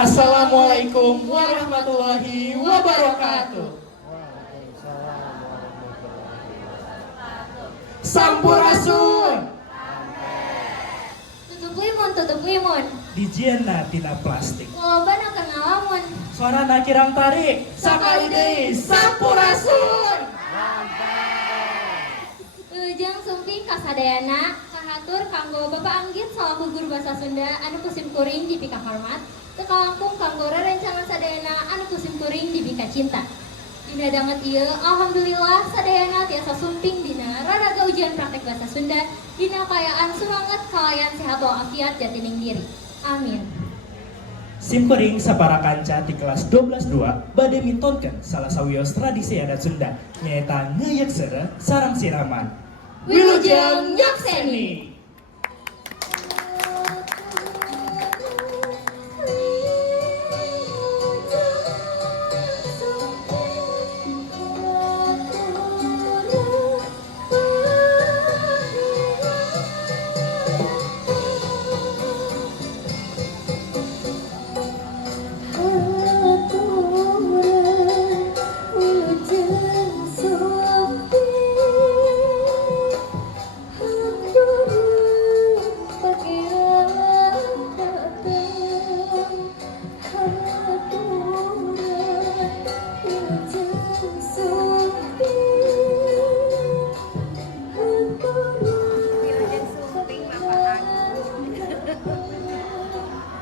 Assalamualaikum warahmatullahi wabarakatuh. Sampurasun. Tutup limun. Dijienna tina plastik. Loba nu keur ngalamun. Suarana kirang tarik. Sakali deui sampurasun. Wilujeng sumping kasadayana kahatur kanggo Bapak Anggit salaku guru basa Sunda anu kusim kuring di pika hormat. Teka langkung kanggo rerencangan sadayana anu kusim kuring di pika cinta. Dina danget ieu alhamdulillah sadayana tiasa sumping dina raraga ujian praktek basa Sunda dina kayaan sumanget kalayan sehat walafiat jatining diri. Amin. Simkuring sapara kanca di kelas 12-2 bade mintonkeun salah sawios tradisi adat Sunda nyaeta ngeuyeuk seureuh sareng siraman. Wilujeng nyakseni.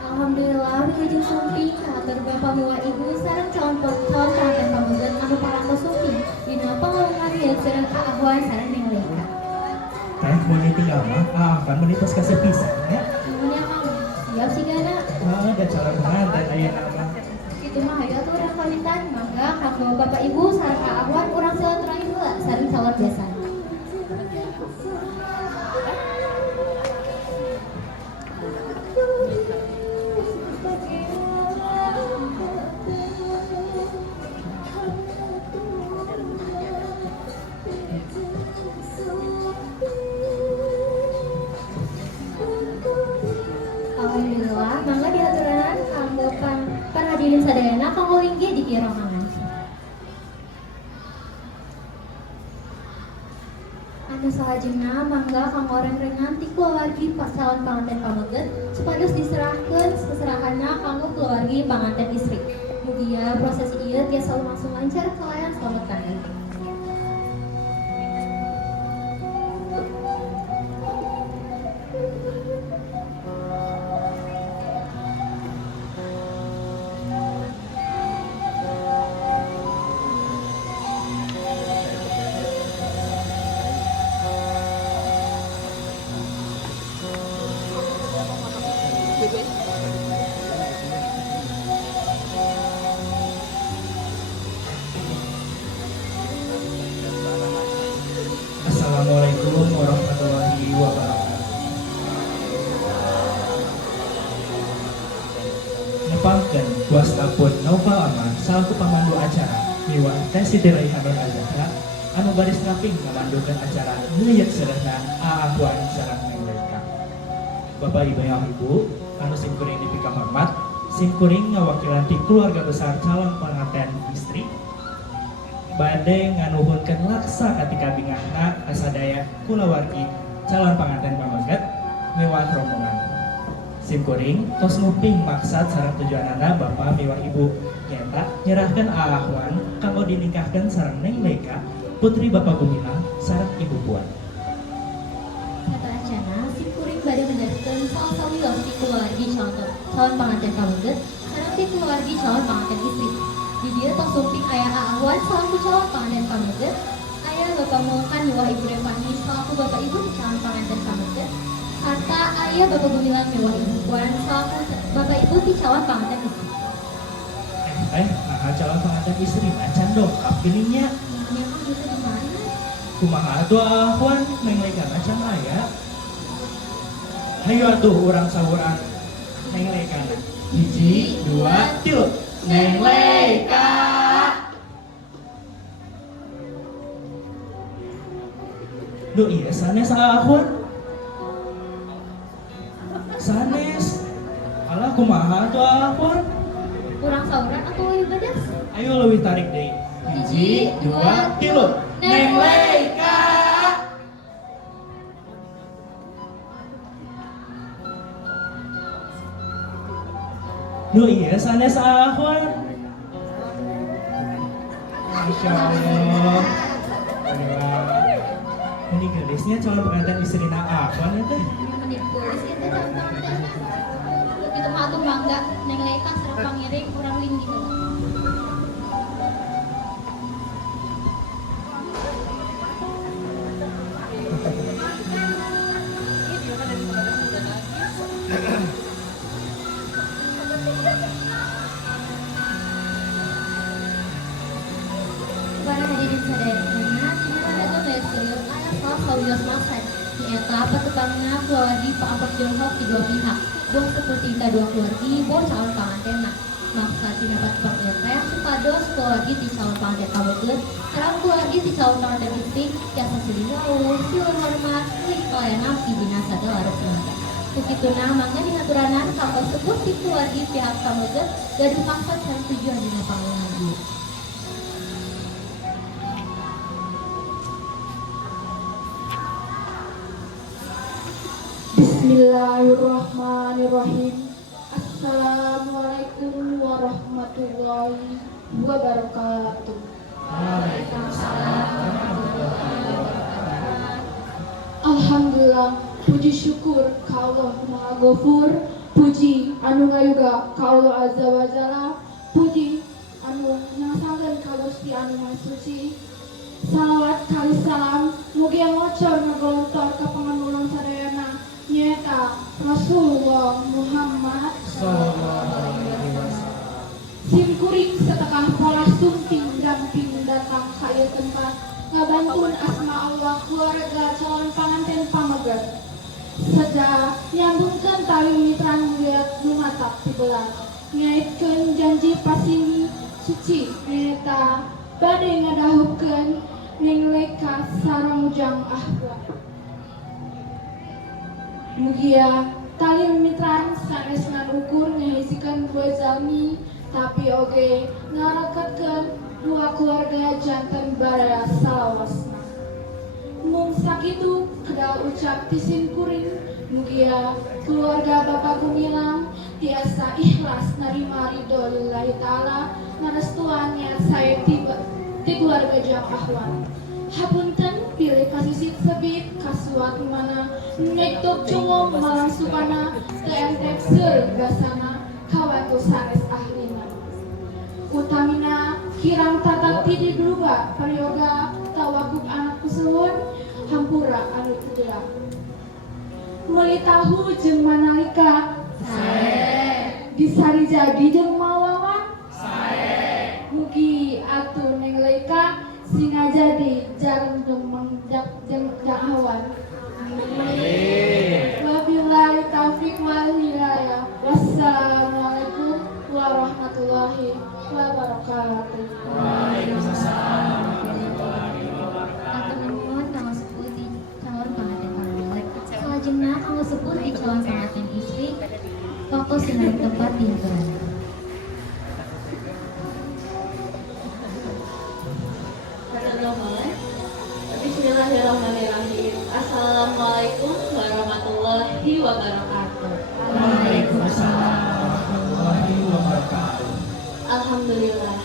Alhamdulillah wilujeng sumping kahatur Bapak Muwa Ibu sareng calon pengantin pamunten anu parantos sumping dina pangalengan ngeuyeuk seureuh Ahwan sareng Neng Leka. Teh mun tinggal mah akan menitos kasih pisan ya. Nuhun ya Kang. Siap sigana. Ada calon pengantin ayeuna mah. Kitu mah hayu atuh urang pamitan mangga kanggo Bapak Ibu sareng Ahwan urang silaturahmi heula sareng calon besan. Alhamdulillah, mangga diaturanan kanggo para hadirin sadayana kanggo linggih di kieu rohangan. Anu salajengna mangga kanggo reng-rengan ti kulawargi calon panganten pameget supados diserahkeun seserahanna kanggo kulawargi panganten istri. Mugia proses ieu tiasa langsung lancar kalayan slamet kami. Assalamualaikum warahmatullahi wabarakatuh. Nepangkeun kuastapun Naufal Aman salaku pamandu acara miwah Teh Siti Raihanun Azahra anu baris raping ngamandukeun acara ngeuyeuk seureuhna Ahwan sareng Neng Leka. Bapak Ibu yang Ibu anu simkuring di pika hormat, simkuring ngawakilan ti keluarga besar calon pengantin istri bade nganuhunkeun laksa katika bingahna kasadaya kulawargi calon panganten pameget miwah rombongan. Simkuring tos nguping maksad sareng tujuanana Bapak miwah Ibu nyaeta nyerahkeun Ahwan kanggo dinikahkeun sareng Neng Leka putri Bapak Gumilang sareng Ibu Puan. Sateracana simkuring bade menjadikan salah sawios ti kulawargi calon panganten pameget sareng ti kulawargi calon panganten istri. Di dieu tos sumping aya Ahwan salaku calon panganten pameget, aya Bapak Mulkan miwah Ibu Revani salaku Bapak Ibu ti calon panganten pameget, sarta aya Bapak Gumilang miwah Ibu Puan salaku Bapak Ibu ti calon panganten istri. Nah calon pengantin istri macan dongkap gininya. Namanya mah gitu di mana? Kumaha atuh Ahwan Neng Leka macan aya. Hayu atuh urang sahuran Neng Leka. 1, 2, 3. Neng Leka. Duh iya sanes Ahwan. Sanes. Alah kumaha tuh Ahwan? kurang sauran atau leuwih bedes? Ayo leuwih tarik deui. Hiji, dua, tilu. Neng Leika. Duh iya sanes Ahwan. Masya Allah. Ini gadisnya calon pengantin istrina Ahwan ya teh. Menit geus itu contoh teh. Kitu mah atuh mangga Neng Leika sareng pangiring urang linggi heula. Para hadirin sadayana, cenah rada beuseureum aya salah sawios maksud nyaeta patepangna keluargi paampat jonghok di dua pihak. Buah seperti kedua keluargi, buah calon pengantinna. Maksa tina patepang ieu teh supados keluargi ti calon pengantin kabeukeuh sareng keluargi ti calon pengantin istri tiasa silih rawuh, silih hormat, silih pelayanan ibina sadaya keluarga. Sakituna mangga dinaturanan kanggo sepuh ti keluargi pihak kabeukeuh gaduh maksud sareng tujuan dina panguluhan ieu. Bismillahirrahmanirrahim. Assalamualaikum warahmatullahi wabarakatuh. Alhamdulillah, puji syukur ka Allah Maha Ghafur, puji anu ngayuga ka Allah Azza wa Jalla, puji anu nyangsangeun ka Gusti anu Maha Suci. Salawat kali salam mugi ngocor ngagolontor ka panganulang sadayana nyaeta Rasulullah Muhammad Sallallahu alaihi wasallam. sim kuring satekah pola sumping damping datang ka ieu tempat ngabantun asma Allah keluarga calon pangantin pamegat sada nyambungkeun tali mitran liat lumatak ti belah ngaitkeun janji pasini suci nyaeta bade ngadahupkeun Neng Leika sareng ujang ahwat. Mugia tali mitran sanes ngarukur ngahisikan dua jalmi tapi oge ngaraketkeun dua keluarga janten baraya salawasna. Mung sakitu kedah ucap tisin kuring mugia keluarga Bapak Gumilang tiasa ikhlas narima ridho lillahi ta'ala narestuan niat saya tiba ti keluarga jang ahwan. Hapunten pilih kasisit sebit kasuat mana nektok cungom malang supana teentek seur gasana kawan sanes ahlina. Utamina kirang tatap ti diduga parioga tawakuk anak kusuhun hampura anu teudeuk. Meuli tahu jeung manalika sae disari jadi jeung mawawan sae mugi atuh Neng Leika singa jadi jarang jeung hawan. Wabillahi taufiq wal hidayah. Wassalamualaikum warahmatullahi wabarakatuh. Waalaikumsalam. Atur nuhun kanggo sepuh di calon pengantin pamegat. Salajengna kanggo sepuh di calon pengantin istri pokok sinari tempat di haturan. Bismillahirrahmanirrahim. Assalamualaikum warahmatullahi wabarakatuh. Waalaikumsalam warahmatullahi wabarakatuh. Alhamdulillah.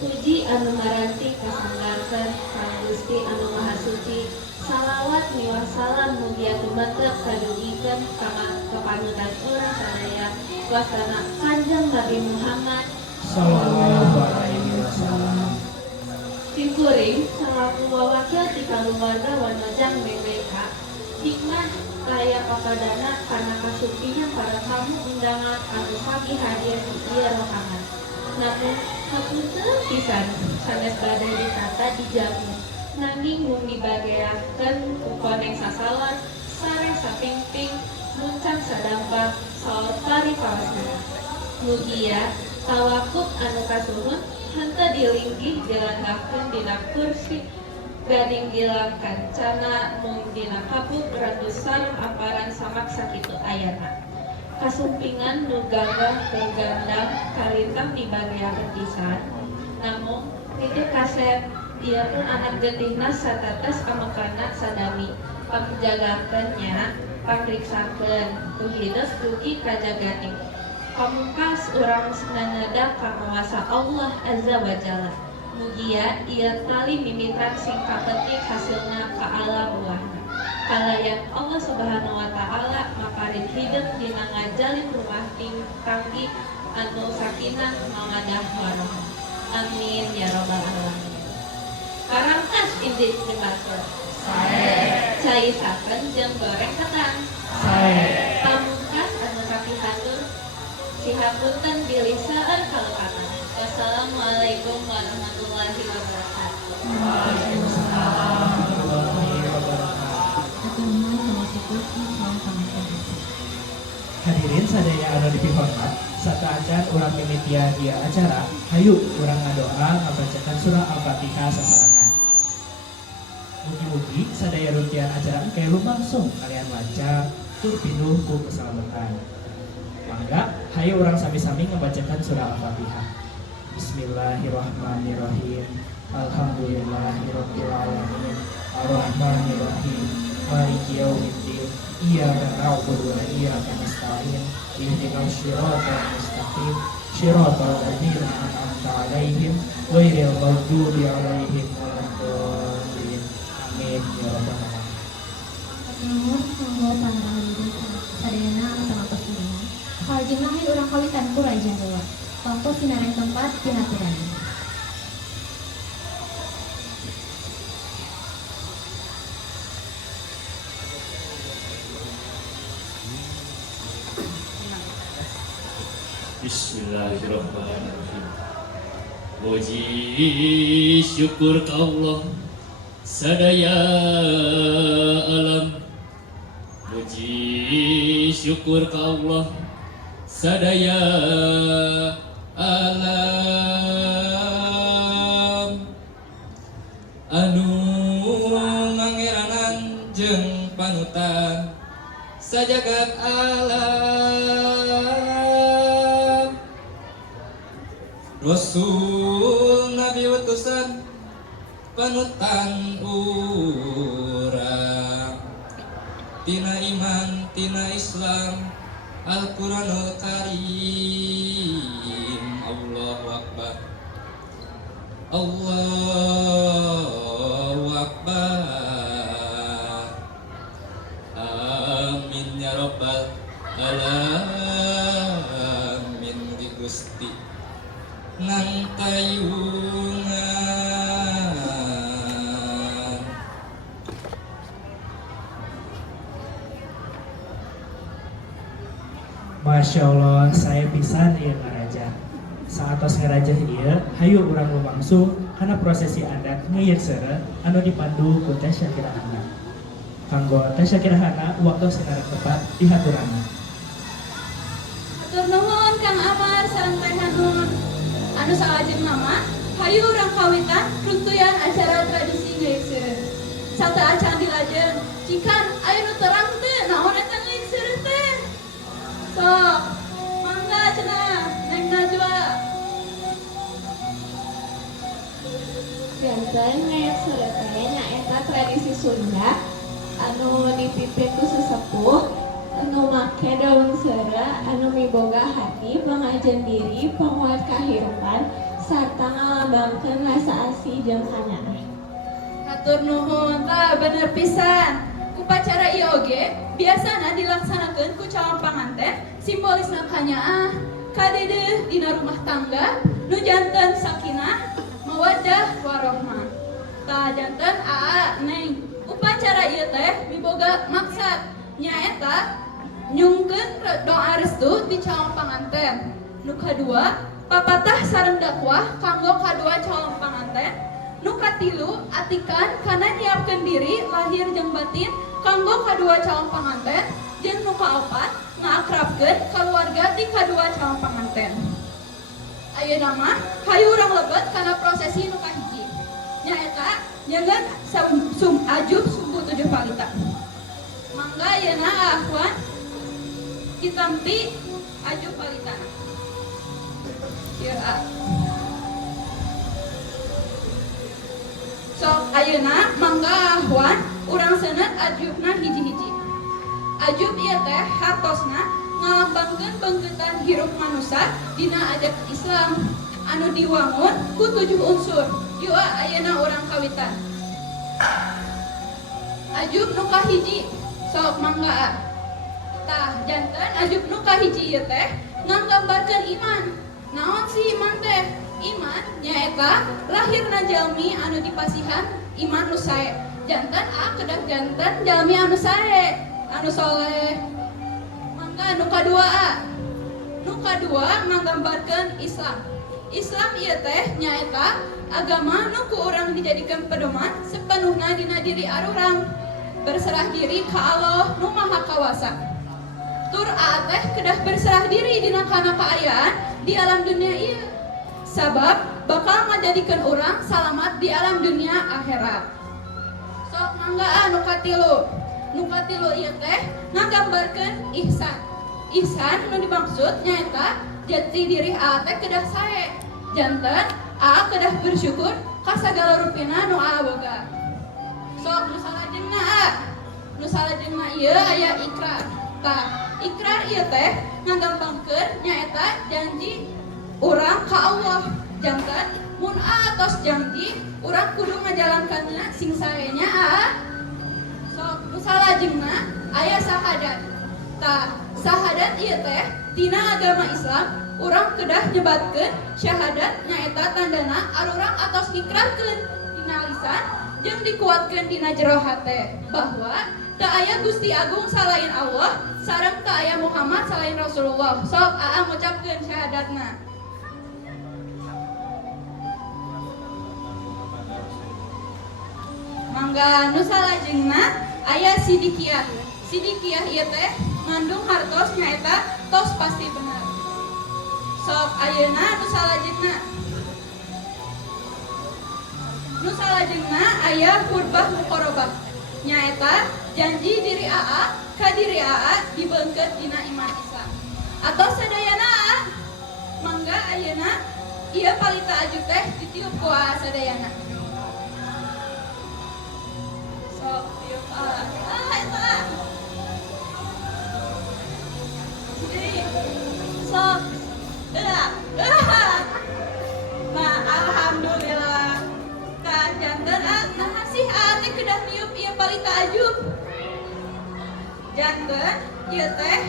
Puji anu ngaranti kasanggarkeun ka Gusti anu Maha Suci. Salawat miwah salam mugia tumetep kadugikeun ka panutan urang sadaya wasana Kanjeng Nabi Muhammad Sallallahu alaihi wasallam. Tim kuring selaku wawakil ti kaluarga wanojang Neng Leika hikmah kaya papadana karena kasupingan para tamu undangan anu sami hadir di ieu rohangan. Namun hapunten pisan sanes bade ditata dijamin nanging mung dibageakeun ku koneng sasalad sareng sapingping muncang sadampak saot tari pawasna. Mugia tawakuf anu kasuhun henteu dilinggih dilanggakeun dina kursi gading gilang kancana mung dina kapuk ratus sareng aparan samak sakitu ayana. kasumpingan nu gagah bergandang karintang dibagiakeun pisan. Namun itu kaset dia pun anak getihna satetes amekana sadami pamjagakeunnya pamriksakeun ku hideus dugi kajaganing. Pamungkas urang nganyedak ka mawasa Allah Azza wa Jalla. Mugia ieu tali mimitra sing kapetik hasilna ka alam buahna. Kalayan Allah Subhanahu wa taala maparin hidup dina ngajalin rumah tanggi anu sakinah mawadah warahmah. Amin ya rabbal alamin. Karangkas indik dimatur. Sae. Caisakeun jeung goreng ketan. Sae. Pamungkas anu kapihatur sihapunten bilih seueur kalekatan. Wassalamualaikum warahmatullahi wabarakatuh. Waalaikumsalam warahmatullahi wabarakatuh. Hadirin sadaya anu dipihormat, sataacan urang mimitian ieu acara, hayu urang ngadoa ngabacakan surah Al-Fatihah sasorangan. Mugi-mugi sadaya runtian acara engke lumangsung kalian maca tur pinuh ku keselamatan. Mangga hayu urang sami-sami ngabacakan surah Al-Fatihah. Bismillahirrahmanirrahim. Alhamdulillahirabbil alamin. Arrahmanirrahim. Maliki yaumiddin. Iyyaka na'budu wa iyyaka nasta'in. Ihdinas shiratal mustaqim. Shiratal ladzina an'amta 'alaihim ghairil maghdubi 'alaihim waladdallin. Amin ya rabbal alamin. Nuhun kanggo pangaran sadayana anu tamatos kuningan. Kalajengna hayu urang kawitan ku raja dewa. Tongkos sinareng tempat pinaturan. Bismillahirrahmanirrahim. Puji syukur ka Allah sadaya alam. Puji syukur ka Allah sadaya alam. Anu ngangeranan jeung panutan sajagat alam. Rasul Nabi utusan panutan urang tina iman tina Islam Al-Quranul Karim. Allahu Akbar. Allahu Akbar. Amin ya rabbal alamin. Mugi Gusti nang kayungan. Masya Allah, saya pisan ieu ngaraja. Saatos ngaraja ieu, hayu urang lumangsung kana prosesi adat ngeuyeut seureu anu dipandu ku Teh Syakirahana. Kanggo Teh Syakirahana waktu sinareng tepat dihaturanna. Hatur nuhun Kang Amar sareng Teh Hanun. Anu salajeng nama, hayu urang kawitan runtuyan acara tradisi ngeuyeuk seureu. Sata acan dilajeng, cikan aya nu terang teu naon eta ngeuyeuk seureu teh. Sok, mangga cenah, Neng Najwa. Janten ngeuyeuk seureu teh nyaeta tradisi Sunda anu dipimpin ku sesepuh anu make daun seureu anu miboga hati pangajen diri panguat kahirupan sarta ngalambangkeun rasa asih jeung kanyaah. Hatur nuhun, tah bener pisan. Upacara ieu oge biasana dilaksanakeun ku calon panganten simbolisna kanyaah, kadeudeuh dina rumah tangga nu janten sakinah, mawaddah warahmah. Tah janten aa Neng, upacara ieu teh miboga maksad nyaeta nyungkeun doa restu di calon panganten. Nu kadua, papatah sareng dakwah kanggo kadua calon panganten. Nu katilu, atikan kana nyiapkeun diri lahir jeung batin kanggo kadua calon panganten. Jeung nu kaopat, ngaakrabkeun keluarga di kadua calon panganten. Ayeuna mah hayu urang lebet kana prosesi nu kahiji. Nyaeta nyeungeun ajub sumbu 7 palita. Mangga ayeuna Afwan ditampi aju palitana. Ieu A. Sok ayeuna mangga ahwan urang seuneut ajubna hiji-hiji. Ajub ieu teh hartosna ngalambangkeun beungkeutan hirup manusia dina adat Islam anu diwangun ku 7 unsur. Ieu ayeuna urang kawitan. Ajub nu kahiji sok mangga. Tah janten ajub nu kahiji ieu teh nganggambarkeun iman. Naon sih iman teh? Iman nyaeta lahirna jalmi anu dipasihan iman nu sae. Janten kedah janten jalmi anu sae, anu soleh. Mangga nu kadua Nu kadua nganggambarkeun Islam. Islam ieu teh nyaeta agama nu ku urang dijadikeun pedoman sepenuhna dina diri arurang. Berserah diri ka Allah nu Maha Kawasa. Tur teh kedah berserah diri dina kana kaayaan di alam dunia ieu. Sabab bakal ngajadikeun urang salamat di alam dunia akhirat. Sok mangga nu katilu. Nu katilu ieu teh nggambarkeun ihsan. Ihsan nu dimaksud nyaeta jati diri teh kedah sae. Janten kedah bersyukur ka sagala rupina nu boga. Sok nu salajengna Nu salajengna ieu aya ikrar. Tah, ikrar ieu teh nggambarkeun nyaeta janji urang ka Allah. Janten mun tos janji urang kudu ngajalankeunna sing saenya Sok nu salajengna aya sahadat. Tah, sahadat ieu teh dina agama Islam urang kedah nyebatkeun syahadat nyaeta tandana arurang atos ngikrarkeun dina lisan jeung dikuatkeun dina jero hate bahwa teu aya Gusti Agung salain Allah sareng teu aya Muhammad salain Rasulullah. Sok ngucapkeun syahadatna. Mangga nu salajengna aya sidikiyah. Sidikiyah ieu teh ngandung hartos nyaeta tos pasti bener. Sok ayeuna nu salajengna aya qurbah muqarabah. Nyaeta janji diri ka diri dibeungkeut dina iman Islam. Atos sadayana mangga ayeuna ieu palita aju teh ditiup ku sadayana. Sok tiup eta. Sok alhamdulillah. Tah janten naha sih teh kedah niup ieu palita ajub. Janten ieu teh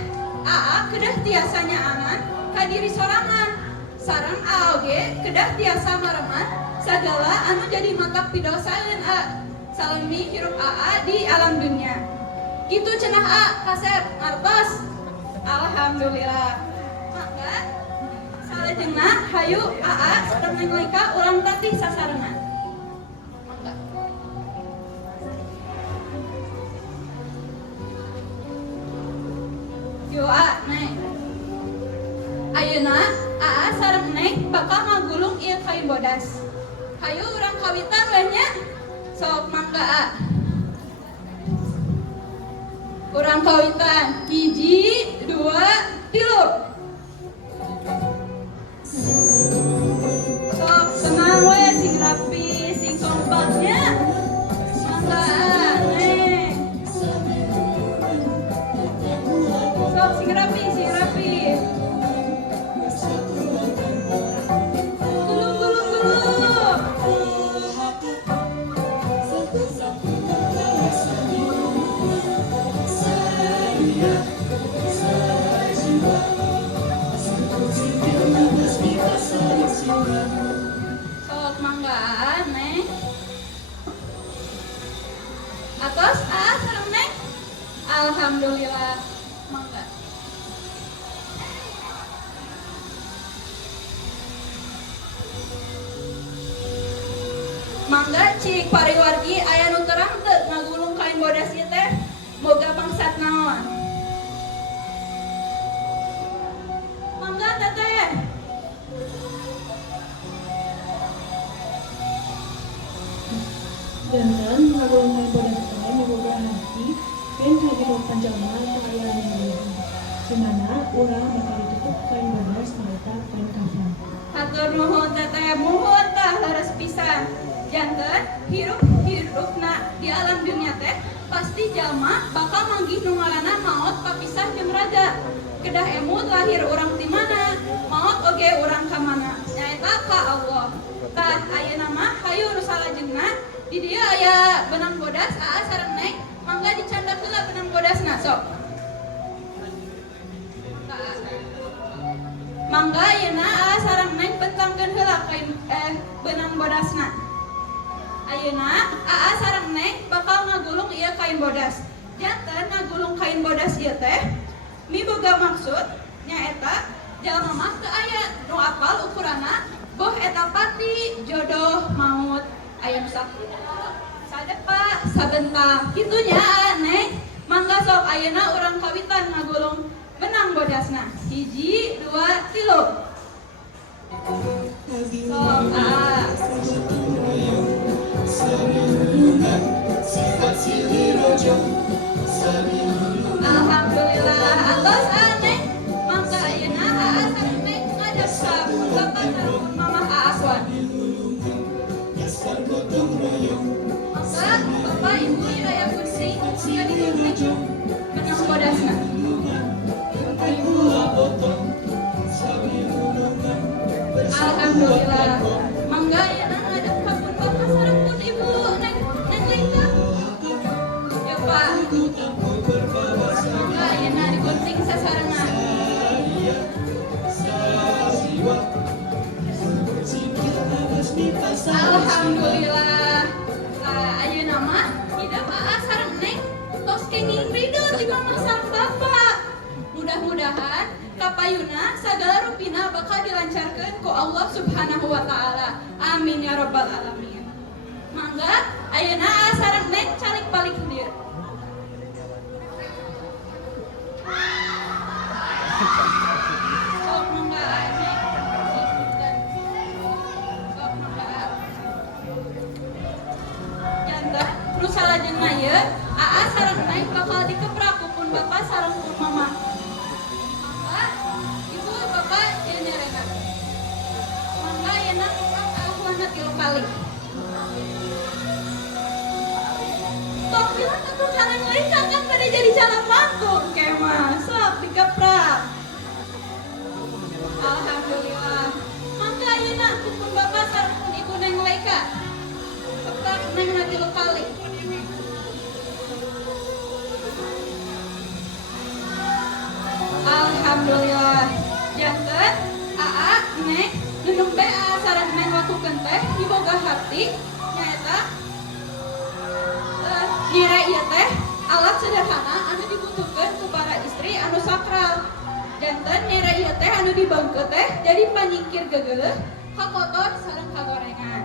kedah tiasa nyaanan ka diri sorangan. Sareng oge kedah tiasa mareman sagala anu jadi matak pidosaeun salemi hirup di alam dunia. Kitu cenah kasep ngartos. Alhamdulillah. Mangga salajengna hayu sareng nalika urang tatih sasarengan. Mangga. Yo Neng. Ayeuna sareng Neng bakal ngagulung ieu kain bodas. Hayu urang kawitan we nya. Sok mangga Urang kawitan 1, 2, 3. Sok tenang we sing rapi, sing kompaknya. Mangga Neng. Sok sing rapi, sing rapi. Sok manggaan Neng. Atos sareng Neng. Alhamdulillah. Mangga. Mangga cik pariwargi aya nu terang teu ngagulung kain bodas ieu teh boga bangsat naon. Mangga teteh. Janten ngagulung kain bodas teh miboga hati pen hadiruk panjama kaayaan yang Dimana urang bakal ditutup kain bodas mereka kain kafan. Hatur nuhun teteh muhun tah leres pisan. Janten hirup-hirupna di alam dunia teh pasti jalma bakal manggih nu ngaranna maot papisah jeung raga. Kedah emut lahir urang ti mana, maot oge urang ka mana. Nyaeta ka Allah. Tah ayeuna mah hayu nu salajengna di dieu aya benang bodas aa sareng neng mangga dicandak heula benang bodasna sok. Mangga ayeuna aa sareng neng bentangkeun heula kain benang bodasna. Ayeuna aa sareng neng bakal ngagulung ieu kain bodas. Janten ngagulung kain bodas ieu teh miboga maksud nyaeta jalma mah teu aya nu apal ukuranna boh eta pati jodoh maut aya nu sadepa sabentang kitu nya neng. Mangga sok ayeuna urang kawitan ngagulung benang bodasna 1 2 3 sok alhamdulillah atos aneh mangga ayeuna aa sareng neng ngadep ka bapak sareng mamah aaswan. Mangga bapak ibu raya kursing sia digunting benang bodasna. Alhamdulillah mangga ayeuna ngadep ka pun bapak sareng pun ibu neng Lika. Ya Pak. Mangga ayeuna digunting sasarengan. Alhamdulillah. Ayeuna mah hidup aa sareng neng tos kenging ridho ti mamah sareng bapak. Mudah-mudahan kapayuna sagala rupina bakal dilancarkeun ku Allah Subhanahu wa taala. Amin ya rabbal alamin. Mangga ayeuna aa sareng neng calik balik dieu. Sok mangga neng. Sok mangga. Janten nu salajengna ieu aa sareng neng bakal dikeprak ku pun bapak sareng pun mama. Mangga ibu bapak ieu nyarena. Mangga ayeuna keprak ahuana 3 kali. Tok bilang atuh cara ngelika kan pada jadi calon mantu kemah sok dikeprak. Alhamdulillah. Mangga ayeuna kupun bapak sareng pun ibu neng Leika. Keprak neng na 3 kali. Alhamdulillah. Janten aa neng nunung be aa sareng neng lakukeun teh diboga hati nyaeta ngira ieu teh alat sederhana anu dibutuhkeun ku para istri anu sakral. Janten ngira ieu teh anu dibeungkeut teh jadi panyingkir gegeuleuh ka kotor sareng kagorengan.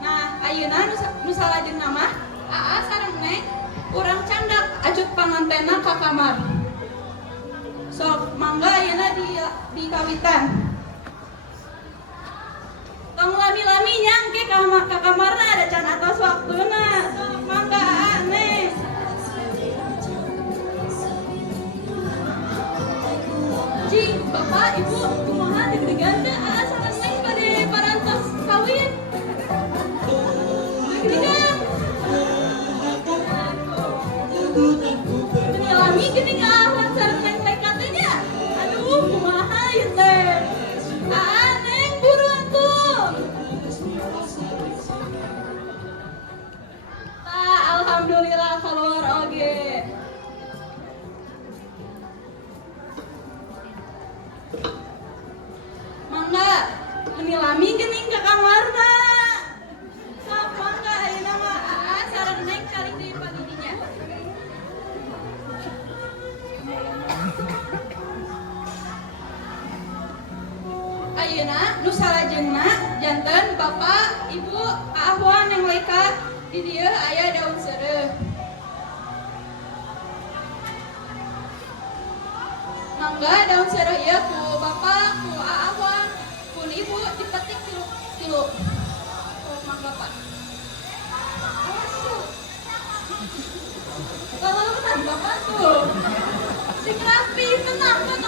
Nah, ayeuna nu salajengna mah aa sareng neng urang candak acut pangantenna ka kamar. Sok mangga ayeuna di kawitan. Tong lami-lami nyangke ka kamarna ada can atos waktuna. Sok mangga aneh. Cing, bapak, ibu, kumaha deg-degan teh aa sareng neng bade parantos kawin. Deg-degan. Lami geuning awan sareng neng Leika teh nya. Aduh, kumaha ieu teh? Aa neng buruan tuh. Alhamdulillah keluar oge. Mangga, ini lami geuning ka kamarna. Sok mangga ayeuna mah aa sareng neng cari deui pagidinya. Ayeuna nu salajengna janten bapak ibu ahwan yang Leika di dieu aya daun seureuh. Mangga daun seureuh ieu ku bapak ku ahwan pun ibu dipetik tilu. Oh mangga Pak. Kalau bapak tuh si rapi tenang kan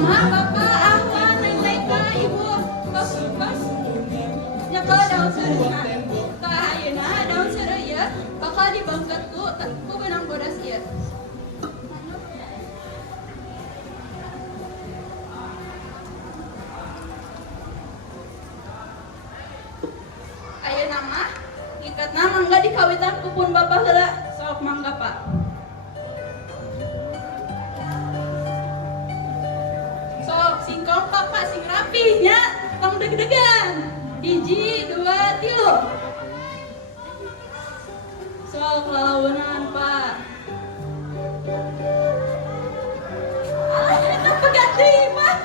nama bapak ahwan neng leka ibu bos nyekel daun seureuhna tah ayeuna daun seureuh ieu bakal dibangket ku benang bodas ieu. Ayeuna mah ngikatna mangga dikawitan ku pun bapak heula sok mangga Pak. Sok singkong Pak sing rapi nya tong deg-degan. 1, 2, 3. Sok lalaunan Pak. Alah eta pegat deui Pak.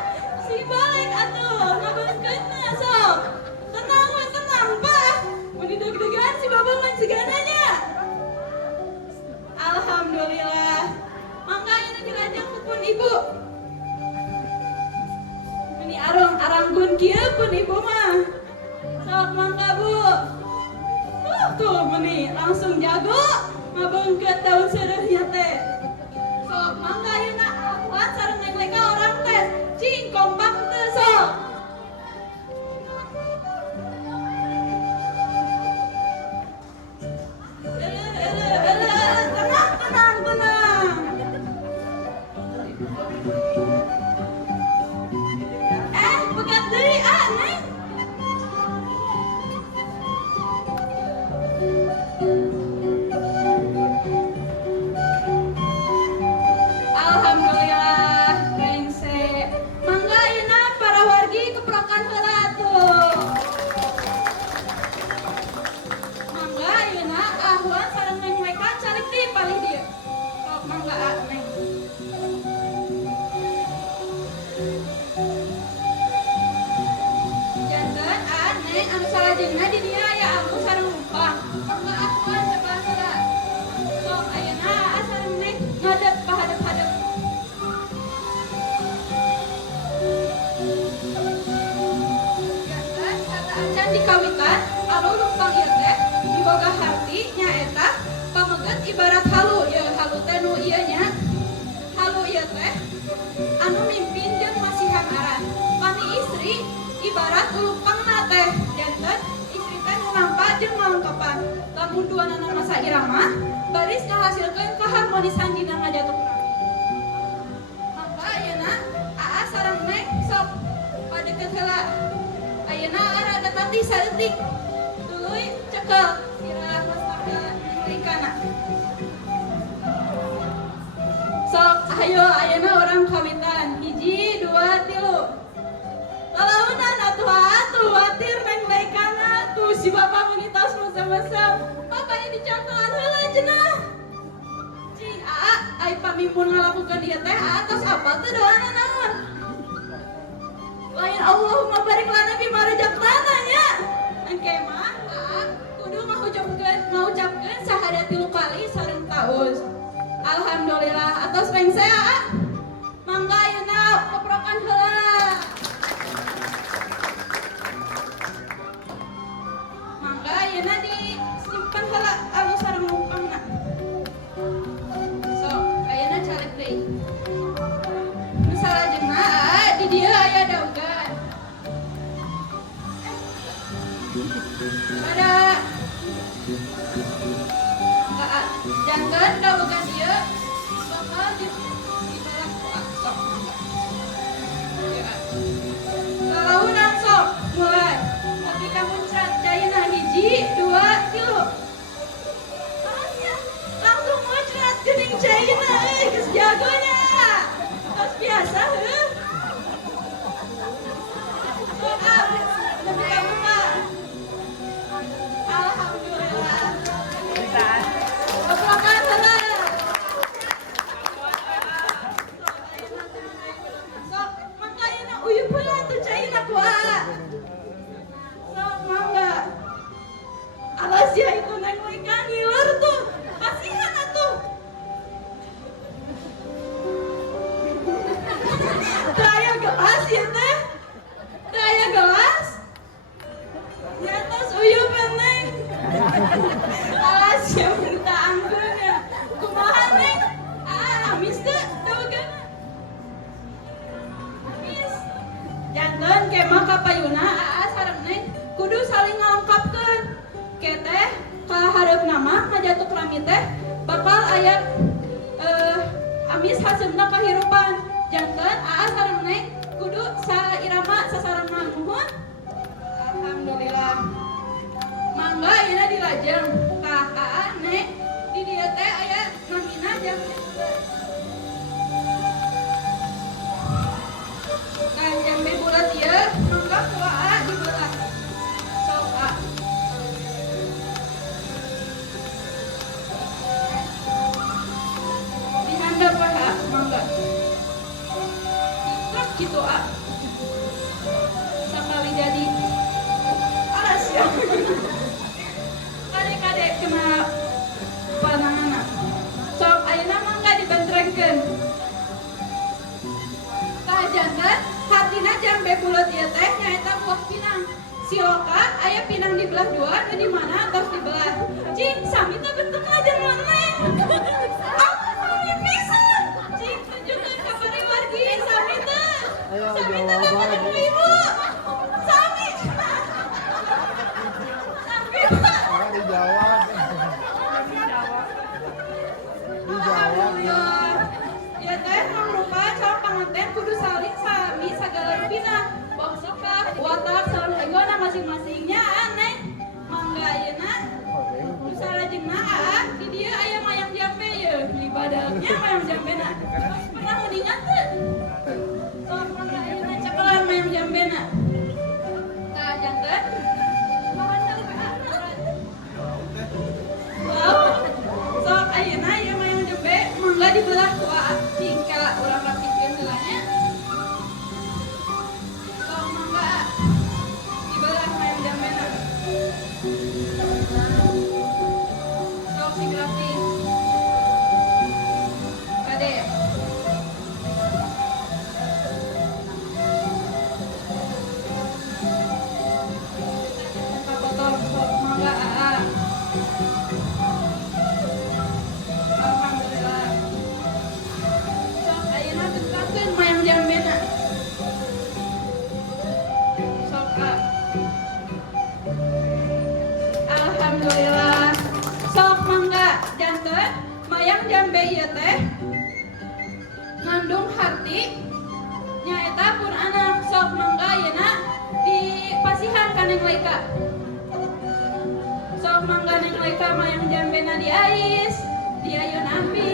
Si balik atuh ngabeunkeunna sok. Tenang we tenang Pak. Mun deg-degan si Babang mah sigananya. Alhamdulillah. Mangga ini dilajeng ku pun Ibu. Ini aranggun kieu pun Ibu mah. Sok mangga Bu. Tuh meni langsung jago ngabeungkeut daun seureuhnya teh. Sok mangga ayeuna ahwan sareng neng leka orang tes. Cing kompak teu sok. Tenang. Pegat deui Neng. Alhamdulillah, rengse. Mangga ayeuna para wargi keprokan heula atuh. Mangga ayeuna ahwan sareng neng leka calik di palih dieu. Sok mangga Neng. Janten Neng anu salajengna di dieu aya alus sareng numpang. Mangga ahwan sebelah heula. Sok ayeuna sareng Neng ngadep pahadep-hadep. Janten kata acan dikawitan anu numpang ieu teh miboga harti nyaeta pameget ibarat halu ieu halu teh nu ieu nya. Halu ieu teh anu mimpin jeung masihan aran. Pani istri ibarat ulupangna teh. Janten istri teh nu nampa jeung ngalengkepan. Lamun duanana masa irama baris ngahasilkeun keharmonisan dina ngajatuh urang. Mangga ayeuna aa sareng Neng sok padeukeut heula. Ayeuna rada tati saeutik. Tuluy cekel sirah mastaka neng lekana. Sok ayo ayeuna urang kawitan. 1, 2, 3. Lalaunan atuh watir neng lekana tuh si bapak meuni tos mesem-mesem. Bapak ini dicantoan heula cenah. Cing ai pamimpun ngalakukeun ieu teh tos apal teh doana naon? Lain Allahumma barik lana bima razaqtana nya. Engke mah kudu ngucapkeun sahada 3 kali sareng taus. Alhamdulillah atos rengse mangga ayeuna keprokan heula. Mangga ayeuna disimpen heula alus sareng numpangna. Sok ayeuna carek deui. Nu salajengna di dieu aya daugan. Ada jangan daugan ieu bakal dibelah sok. Lalaunan sok mulai. Tapi kamu caina 1, 2, 3. Langsung muncrat geuning caina geus jagonya. Tos biasa heuh. Sok tapi kamu mah alhamdulillah. Keprokan heula. Sok mangga ayeuna uyup heula tuh caina ku Sok mangga. Alas ya itu neng leka ngiler tuh. Kasihan atuh. Daya gelas ya teh. Daya gelas. Di atas uyup neng. Alas ya minta ampun ya. Kumaha neng? Amis teh daugan. urang kemah ka payuna aa sareng neng kudu saling ngalengkapkeun. Keteh ka hareupna mah ngajatuk rami teh bakal aya amis haseumna kahirupan. Janten aa sareng neng kudu sairama sasarana muhun. Alhamdulillah. Mangga ayeuna dilajeng ka aa neng di dieu teh aya namina jam. Nah, jambe bulat ieu mangga ku aa dibelah. Sok aa. Dihandap wae aa, mangga. Ikrak kitu aa. Sakali jadi alas ya. Kadek-kadek kena pananganna. Sok ayeuna mangga dibentrengkeun. Janten hatina jambe bulat ieu teh nyaeta buah pinang. Siloka aya pinang dibelah dua, nu di mana tos dibelah. Cing, sami teh bentukna jeung maneh. Sami pisan. Cing, tunjukkeun ka pariwargi sami teh. Sami teh bapak jeung ibu. Sami. Sami. Alhamdulillah. Ieu teh mangrupa calon panganten kudu saling sami sagala rupina. Bok sikap, watak, sareng masing-masingnya aneh. Mangga ayeuna nu sarajengna aa di dieu aya mayang jambe yeuh. Di badagnya mayang jambena. Pernah mendingan teu? Sok mangga ayeuna cekelan mayang jambena. Tah janten. Bahan wow. Sok ayeuna ieu mayang jambe mangga dibelah ku aa. Cingka urang rapikeun heulanya. Sok mangga dibelah mayang jambena. Sok si grafi. Kade. Kapotong sok mangga aa. Alhamdulillah. Sok ayeuna bentakeun mayang jambena. Sok aa. Alhamdulillah. Sok mangga janten mayang jambe ieu teh ngandung harti nyaeta pun anak. Sok mangga ayeuna dipasihan ka Neng Laika. Sok mangga Neng Laika mayang jambena diais, diayun api,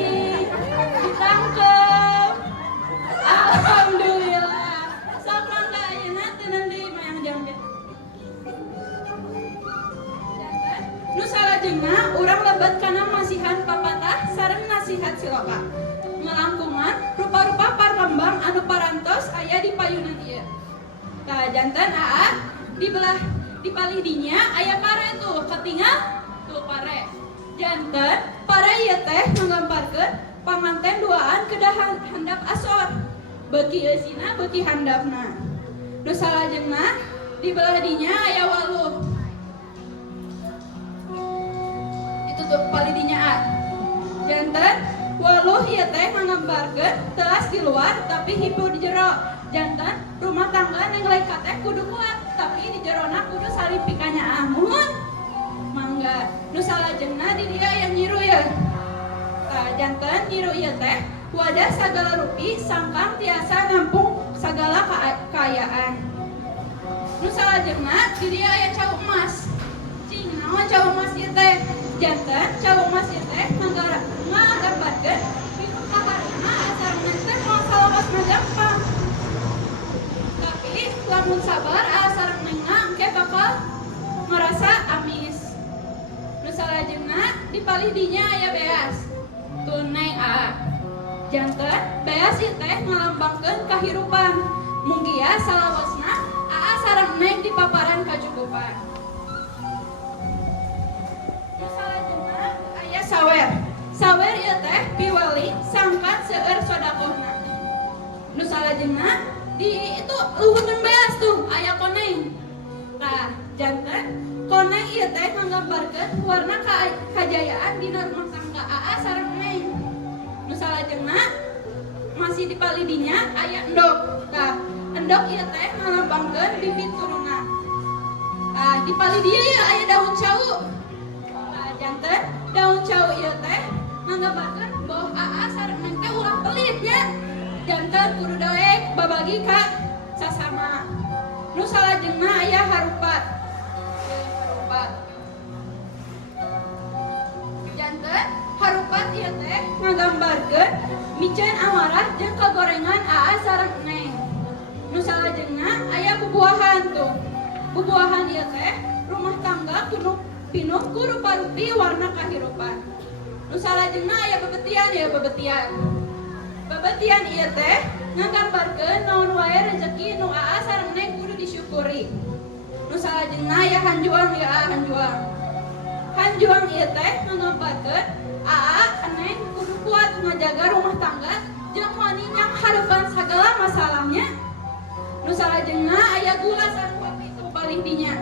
ditangkep. Alhamdulillah. Sok mangga ayeuna teu neuli mayang jambe. Nu salajengna urang lebet kana masihan papatah sareng nasihat siloka. Ngelangkungan rupa-rupa parlembang anu parantos aya di payunan ieu. Tah janten aa dibelah dipalih dinya aya pare tuh katingal tuh pare. Janten pare ieu teh nggamparkeun panganten duaan kedah handap asor. Beuki eusina beuki handapna. Nu salajengna dibelah dinya aya waluh. Tutup palidinya a. Janten waluh ieu teh nggambarkeun teas di luar tapi hipu di jero. Janten rumah tangga Neng Laika teh kudu kuat tapi di jerona kudu salib pikanya amun. Mangga nu salajengna di dia aya nyiru ye. Tah janten nyiru ieu teh wadah sagala rupi sangkang tiasa nampung sagala kaayaan. Nu salajengna di dia aya cau emas. Cing naon cau emas ieu teh? Janten cau emas ieu teh nggambarkeun pitu kaharna asarna teh moal salawasna gampang. Tapi lamun sabar asarna engke bakal ngerasa amis. Nu salajengna dipalih dinya aya beas. Tunai a. Janten beas ieu teh ngalambangkeun kahirupan. Munggia salawasna aa sareng neng di paparan kacukupan. Nu salajengna aya sawer. Sawer ieu teh piwali sangkan seueur sodakohna. Nu salajengna di itu luhurkeun beas tuh aya koneng. Tah janten koneng ieu teh nggambarkeun warna kajayaan dina rumah tangga aa sareng neng. Nu salajengna masih dipalih dinya aya endog. Tah endog endok ieu teh ngalambangkeun bibit turunan. Di pali dieu ya aya daun cau. Janten daun cau ieu teh nganggambarkeun bahwa AA sareng neng teh ulah pelitnya. Janten kudu daek babagi ka sasama. Nu salajengna aya harupat. Janten harupat ieu teh nganggambarkeun miceun amarah jeung kagorengan AA sareng neng. Nu salajengna aya bubuahan tuh. Bubuahan ieu teh rumah tangga kudu pinuh ku rupa-rupi warna kahirupan. Nu salajengna aya bebetian ya bebetian. Bebetian ieu teh nganggambarkeun naon wae rezeki nu AA sareng neng kudu disyukuri. Nu salajengna aya hanjuang ya hanjuang. Hanjuang ieu teh nganggambarkeun AA neng kudu kuat ngajaga rumah tangga jeung wani nyang hareupan sagala masalahnya. Nu salajengna aya gula sareng kopi itu paling dinya.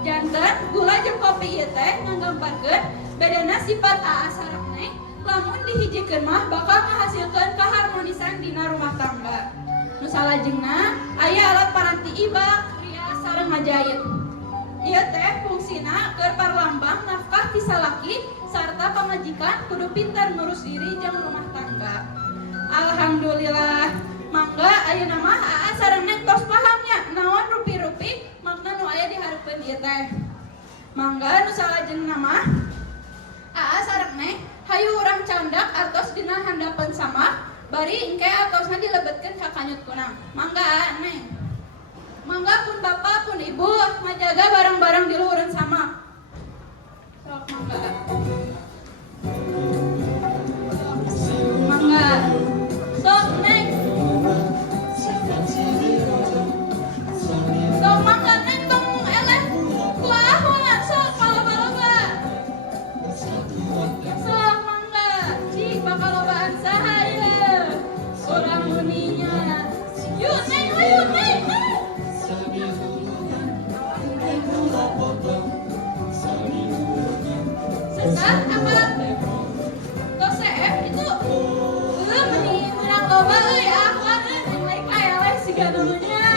Janten gula jeung kopi ieu teh nganggambarkeun bedana sifat AA sareng neng lamun dihijikeun mah bakal ngahasilkeun kaharmonisan dina rumah tangga. Nu salajengna aya alat paranti ibak, rias sareng ngajait. Ieu teh fungsina keur parlambang nafkah ti salaki sarta pamajikan kudu pintar ngurus diri jeung rumah tangga. Alhamdulillah, mangga ayeuna mah AA sareng neng tos pahamnya naon rupi-rupi makna nu aya di hareupeun ieu teh. Mangga nu salajengna mah AA sareng neng hayu urang candak artos dina handapeun samah bari engke artosna dilebetkeun ka kanyut kunang. Mangga neng. Mangga pun bapak pun ibu ngajaga barang-barang di luhureun sama. Sok mangga. Mangga. Sok neng. Sok mangga neng tong eleh. Kuahwa sok paloba-loba. Sok mangga. Cik bakal lobaan saha ieu? Urang muninya. Yuk neng, ayo neng. Sesat apa? Tos CF itu meni menang loba euy akhlak jeung lain aya we siga dulunya.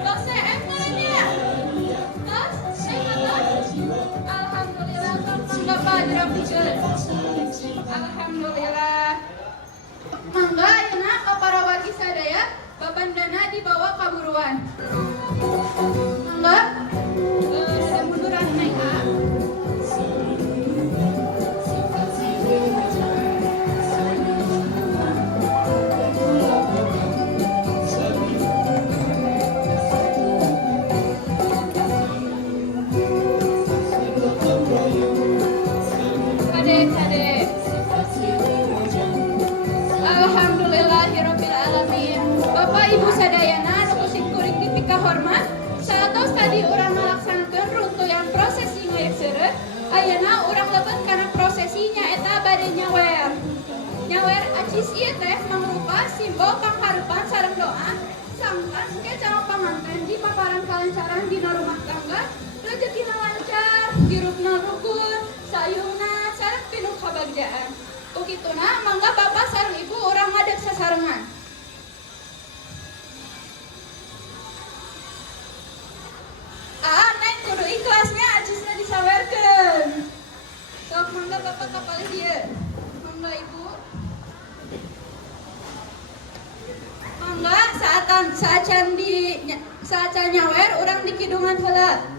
Tos CF ngarannya. Tos, tos. Alhamdulillah tos mangga pajram pikeun. Alhamdulillah. Mangga ayeuna ka para wargi sadaya babandana dibawa ka buruan. Mangga ada munduran naik A. Kadek. Alhamdulillahirabbil alamin. Bapak Ibu sadayana anu kusik kuring dipika hormat, saetos tadi urang ngalaksanakeun runtuyan prosesi ngoyek seureut, ayeuna urang lebet kana prosesinya eta bade nyawer. Nyawer acis ieu teh mangrupa simbol pangharupan sareng doa sangkan ke calon panganten di paparan kalancaran dina rumah tangga, rezekina lancar, hirupna rukun, sayungna sareng pinuh kabagjaan. Ukituna mangga bapak sareng ibu urang ngadeg sasarengan. Neng kudu ikhlasnya acisna disawerkeun. Sok mangga bapak kapalih dieu. Mangga ibu. Mangga saacan nyawer urang di kidungan heula.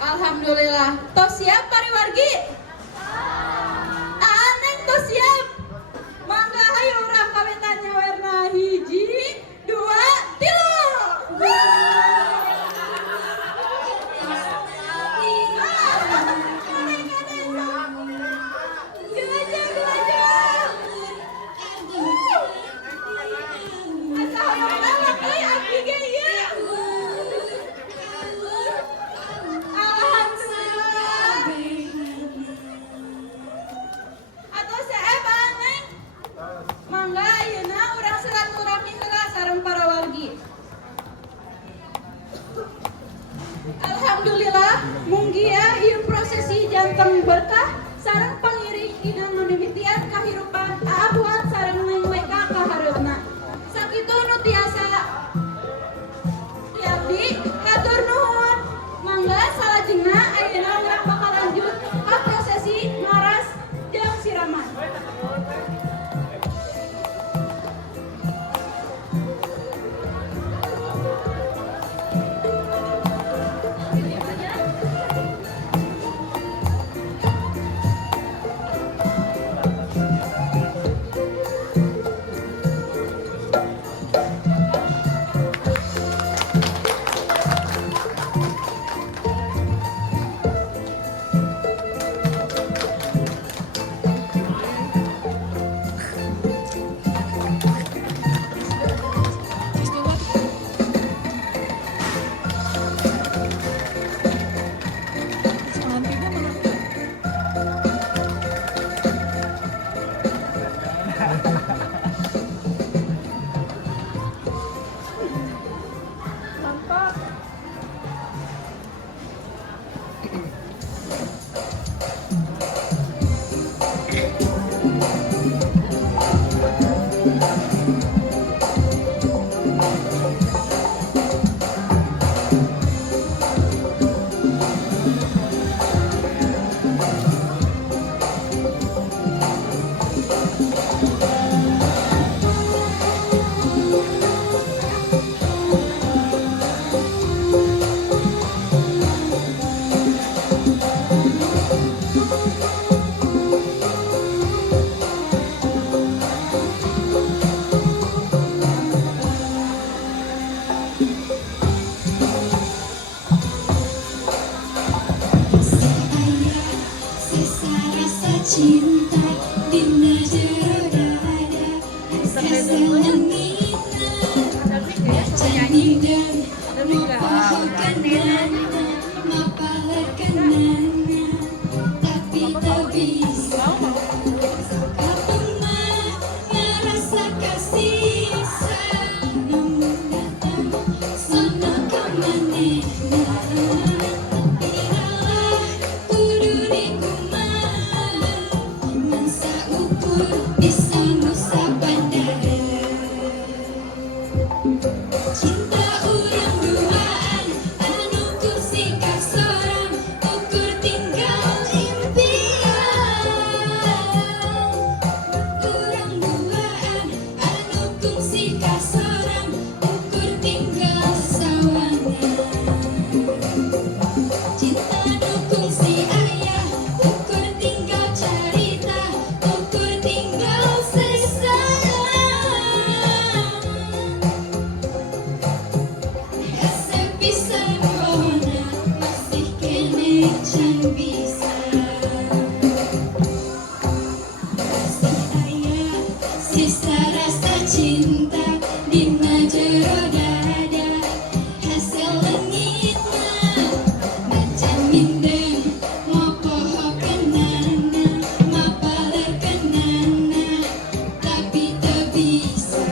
Alhamdulillah. Tos siap pariwargi? Neng tos siap. Mangga hayu urang kawetan nyawerna 1, 2, kami berkah sareng pangiring dina mimitian kahirupan aabuan sareng neng mereka kahareupna. Sakitu nu tiasa tiabdi hatur nuhun. Mangga salajengna ayeuna urang bakal lanjut ka prosesi ngaras jeung siraman. Cinta di jero dada kasalangit na janidam mapahokanan mapalakanana tapi tak bisa kapag ngarasa kasih namun datang sana kamanena bisa nusa bandara cinta urang duaan anu kursi kasorang ukur tinggal impian urang duaan anu kursi kasorang ukur tinggal sawangan cinta nu kursi ayah ukur tinggal carita ukur tinggal kesepisan kona masih kene can bisa masih aya sisa rasa cinta dina jero dada hasil leungitna macan mindeng mapohokeunana mapalekeunana tapi teu bisa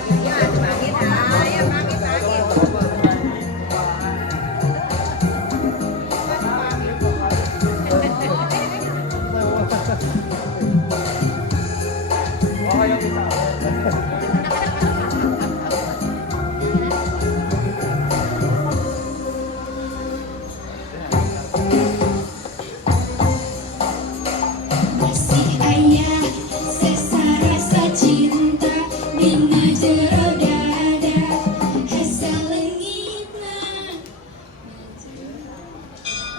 masih aya sisa rasa cinta dina jero dada hasil leungitna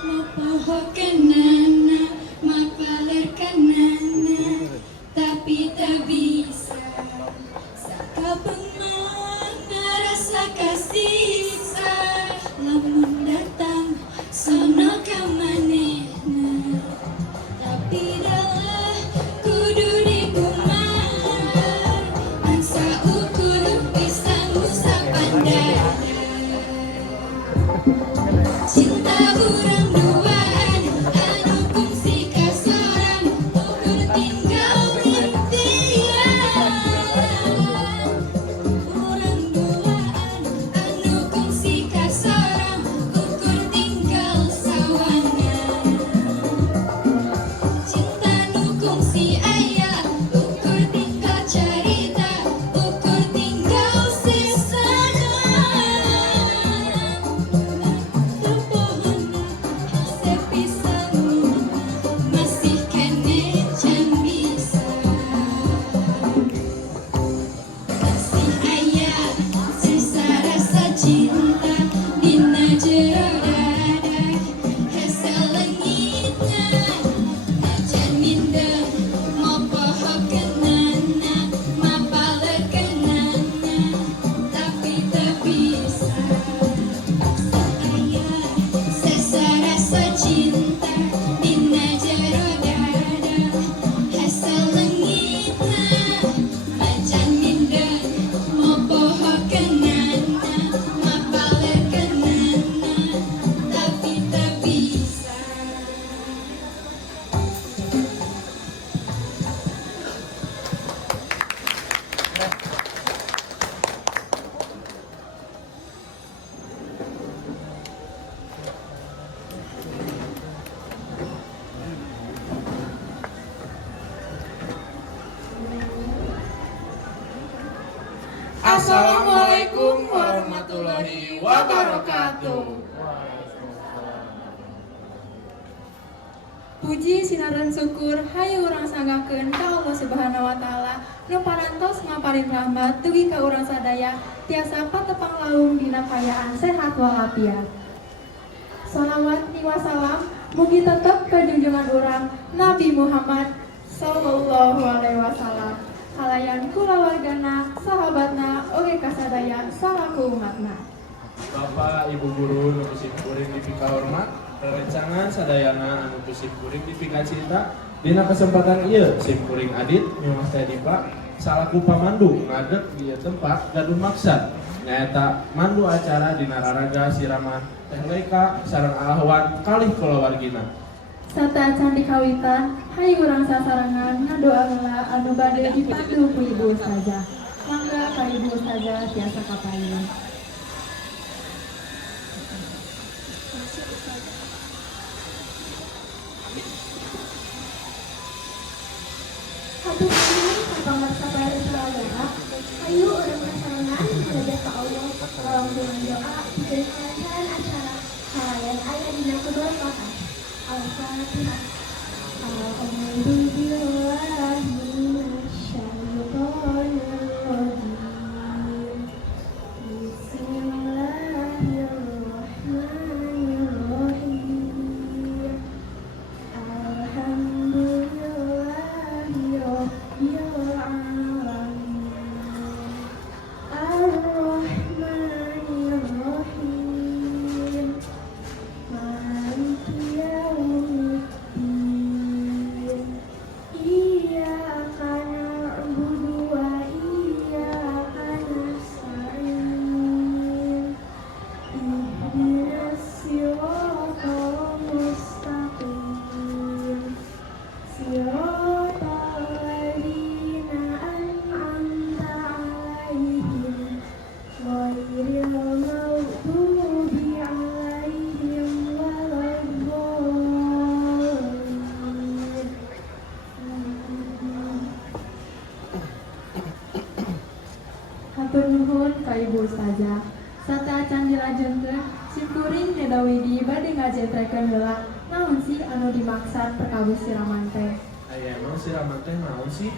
mapohokeunana mapalekeunana tapi tak bisa sakabengna ngarasa kasisa lamun datang sono ka manehna tapi dah kudu dikumaha angsa ukur bisa nusa pandada cinta urang duaan anu kungsi kasorang ukur tinggal impian urang duaan anu kungsi kasorang ukur tinggal sawangan cinta dina jero dada hese leungitna najan mindeng mopohokeunana mapalekeunana tapi teu bisa aya sesarasa cinta dina jero dada hese leungitna najan mindeng mopohokeunana mapalekeunana tapi teu bisa. Assalamualaikum warahmatullahi wabarakatuh. Puji sinaran syukur hayu urang sanggakeun ka Allah Subhanahu wa taala nu parantos ngaparing rahmat dugi ka urang sadaya tiasa patepang laung dina kayaan sehat walafiat. Shalawat ni wasalam mugi tetep ka junjungan urang Nabi Muhammad sallallahu alaihi wasallam. Halayan kulawargana, sahabatna, oge kasadaya, salaku umatna. Bapak Ibu guru nu kusip kuring di pika hormat, rerencangan sadayana anu kusip kuring di pika cinta. Dina kesempatan ieu sim kuring adit miwas teh dipa salaku pamandu ngadeg di tempat gaduh maksad. Nyaeta mandu acara dina raraga siraman teh leka sareng ahwan kalih kulawargina. Sata candi kawitan, hai urang sasarangan ngadoa heula anu bade dipandu ku ibu saja. Mangga ka ibu saja tiasa kapaeun. Hatur nuhun ka pangarsa saudara. Ayo urang pasangan ibadah ka Allah tolong dengan doa dan kelancaran acara halayan aya dina kedua pakan. Al-Fatihah. A'udzu billahi minasyaitonir rajim. Bismillahirrahmanirrahim. Alhamdulillahi rabbil alamin. Ar-Rahmanir-Rahim. Maliki yaumiddin. Iyyaka na'budu wa iyyaka nasta'in. Ihdinas siratal mustaqim. Siratal ladzina an'amta 'alaihim ghairil maghdubi 'alaihim waladdallin. Hatur nuhun ka ibu saja. Sata can dilajengkeun simkuring nedawidi bade ngajentrekeun heula naon sih anu dimaksud perkawis siraman teh. Aya emang siraman teh naon sih?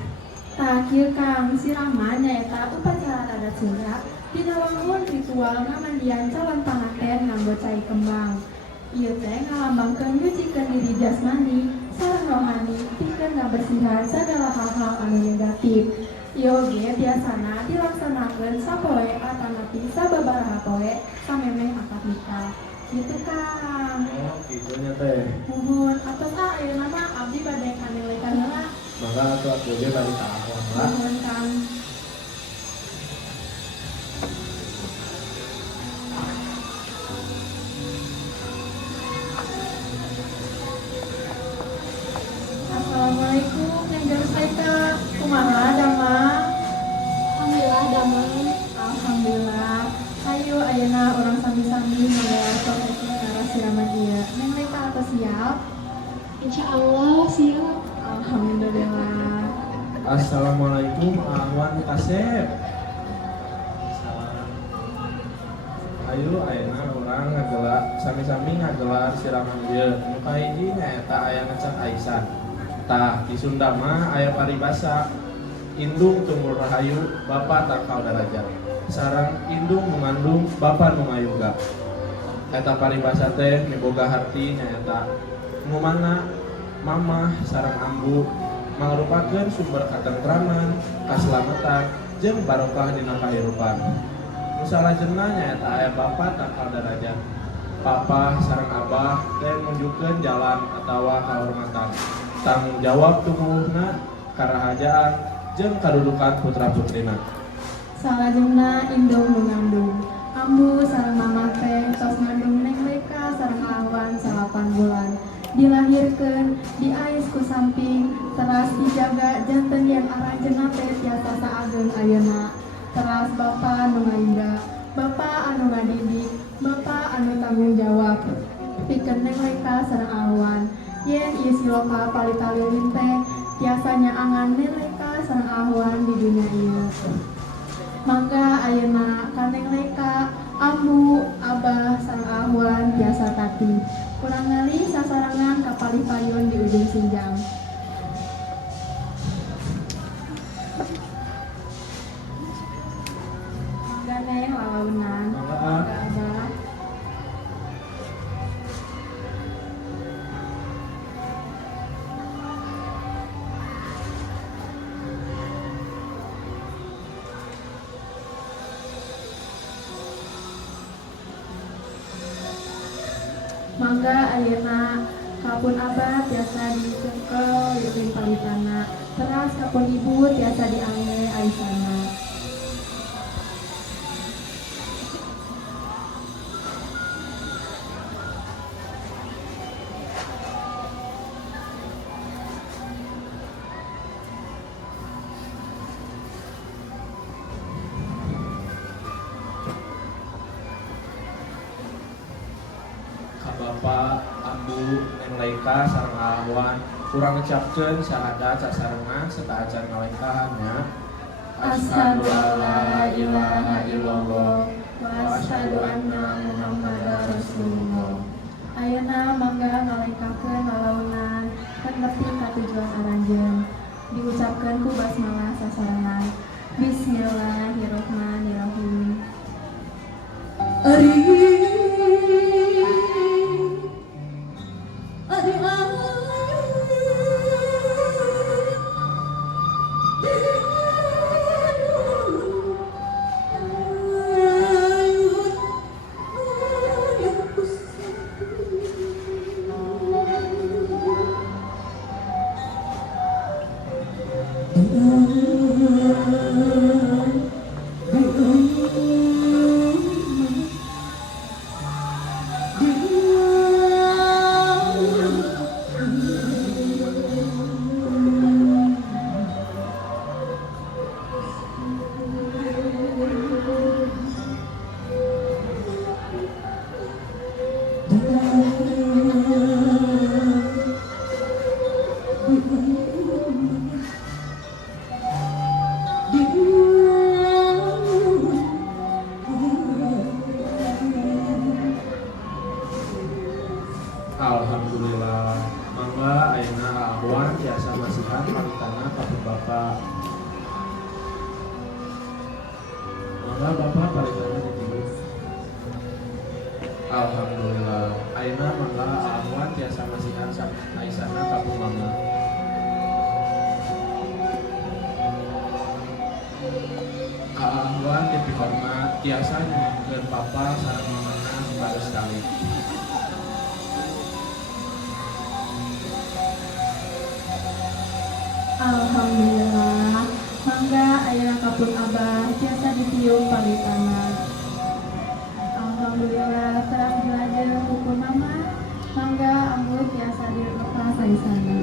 Tah kieu Kang, siraman nyaeta upacara adat Sunda dina wangun ritual ngamandian calon panganten nganggo cai kembang. Ieu teh ngalambangkeun nyucikeun diri jasmani sareng rohani pikeun ngabersihan sagala hal-hal anu negatif. Ieu oge biasana dilaksanakeun sapoe atanapi sababaraha poe samemeh akad nikah. Gitu Kang. Oh, kitu nya teh. Nuhun atos ayeuna mah abdi bade kanelekan heula. Maka atuh aku ge bari ka ahwan lah. Nuhun Kang. Assalamualaikum, Neng Garsaika. Kumaha damang? Alhamdulillah damang. Alhamdulillah. Hayu ayeuna urang sami-sami nggelar prosesi ngarah siraman ieu. Neng Leka atos siap? Insyaallah siap. Alhamdulillah. Assalamualaikum ahwan kasep. Salam. Ayo ayeuna urang ngagelar sami-sami ngagelar siraman ieu. Nu kahiji nyaeta aya ngecak Aisyah. Tah di Sunda mah aya paribasa indung tumur rahayu bapa takal darajat. sareng indung mengandung bapa nu ngayuga. Eta paribasa teh miboga harti nyaeta ngumana mamah sareng ambu mangrupakeun sumber katentraman, kaslametan, jeung barokah dina kahirupan. Nu salajengna nyaeta aya bapa tangkal darajat. Papa sareng abah teh nunjukkeun jalan atawa kahormatan, tanggung jawab tumuhna, karahajaan, jeung kadudukan putra-putrina. Salajengna indung nu ngandung. Ambu sareng mamah teh tos ngandung Neng Leka sareng Awan 8 bulan. Dilahirkeun diais ku samping, teras dijaga janten yang aranjeunna teh tiasa saageung ayeuna. Teras bapa nu ngayuda, bapa anu ngadidik, bapa anu tanggung jawab. Pikeun Neng Leka sareng Awan, yen ieu siloka palita leuwih teh tiasa nyaangan Neng Leka sareng Awan di dunia ieu. Mangga ayeuna ka Neng Leka, ambu, abah, sareng Ahwan biasa tati. Kurang ngali sasarangan ka palipayun di ujung sinjang. Mangga Neng lalaunan, mangga abah. Mangga ayeuna kapun abah tiasa dicengkel leuwih palitana, teras kapun ibu tiasa diangge aisana. Bapa, ambu, Neng Leka, sareng Ahwan kurang ngucapkeun syahadat sasarengan serta acan ngalengkahannya. Asyhadu alla ilaha illallah wa asyhadu anna Muhammadar Rasulullah. Ayeuna mangga ngalengkakeun lalaunan kan nepi ka tujuan aranjeun. Diucapkeun ku basmalah sasarengan. Bismillahirrahmanirrahim. Alhamdulillah. Mangga ayeuna Ahwan tiasa masihan palitana kapun bapa. Mangga bapa palitana ditiup. Alhamdulillah. Ayeuna mangga Ahwan tiasa masihan aisana kapun mama. Ka Ahwan dipihormat tiasa nyunyungkeun papa sareng mamana sabares kali. Alhamdulillah, mangga ayeuna kapun abah tiasa ditiup palitana. Alhamdulillah, teras dilajeng hukum mama, mangga ambu tiasa dilepas aisana.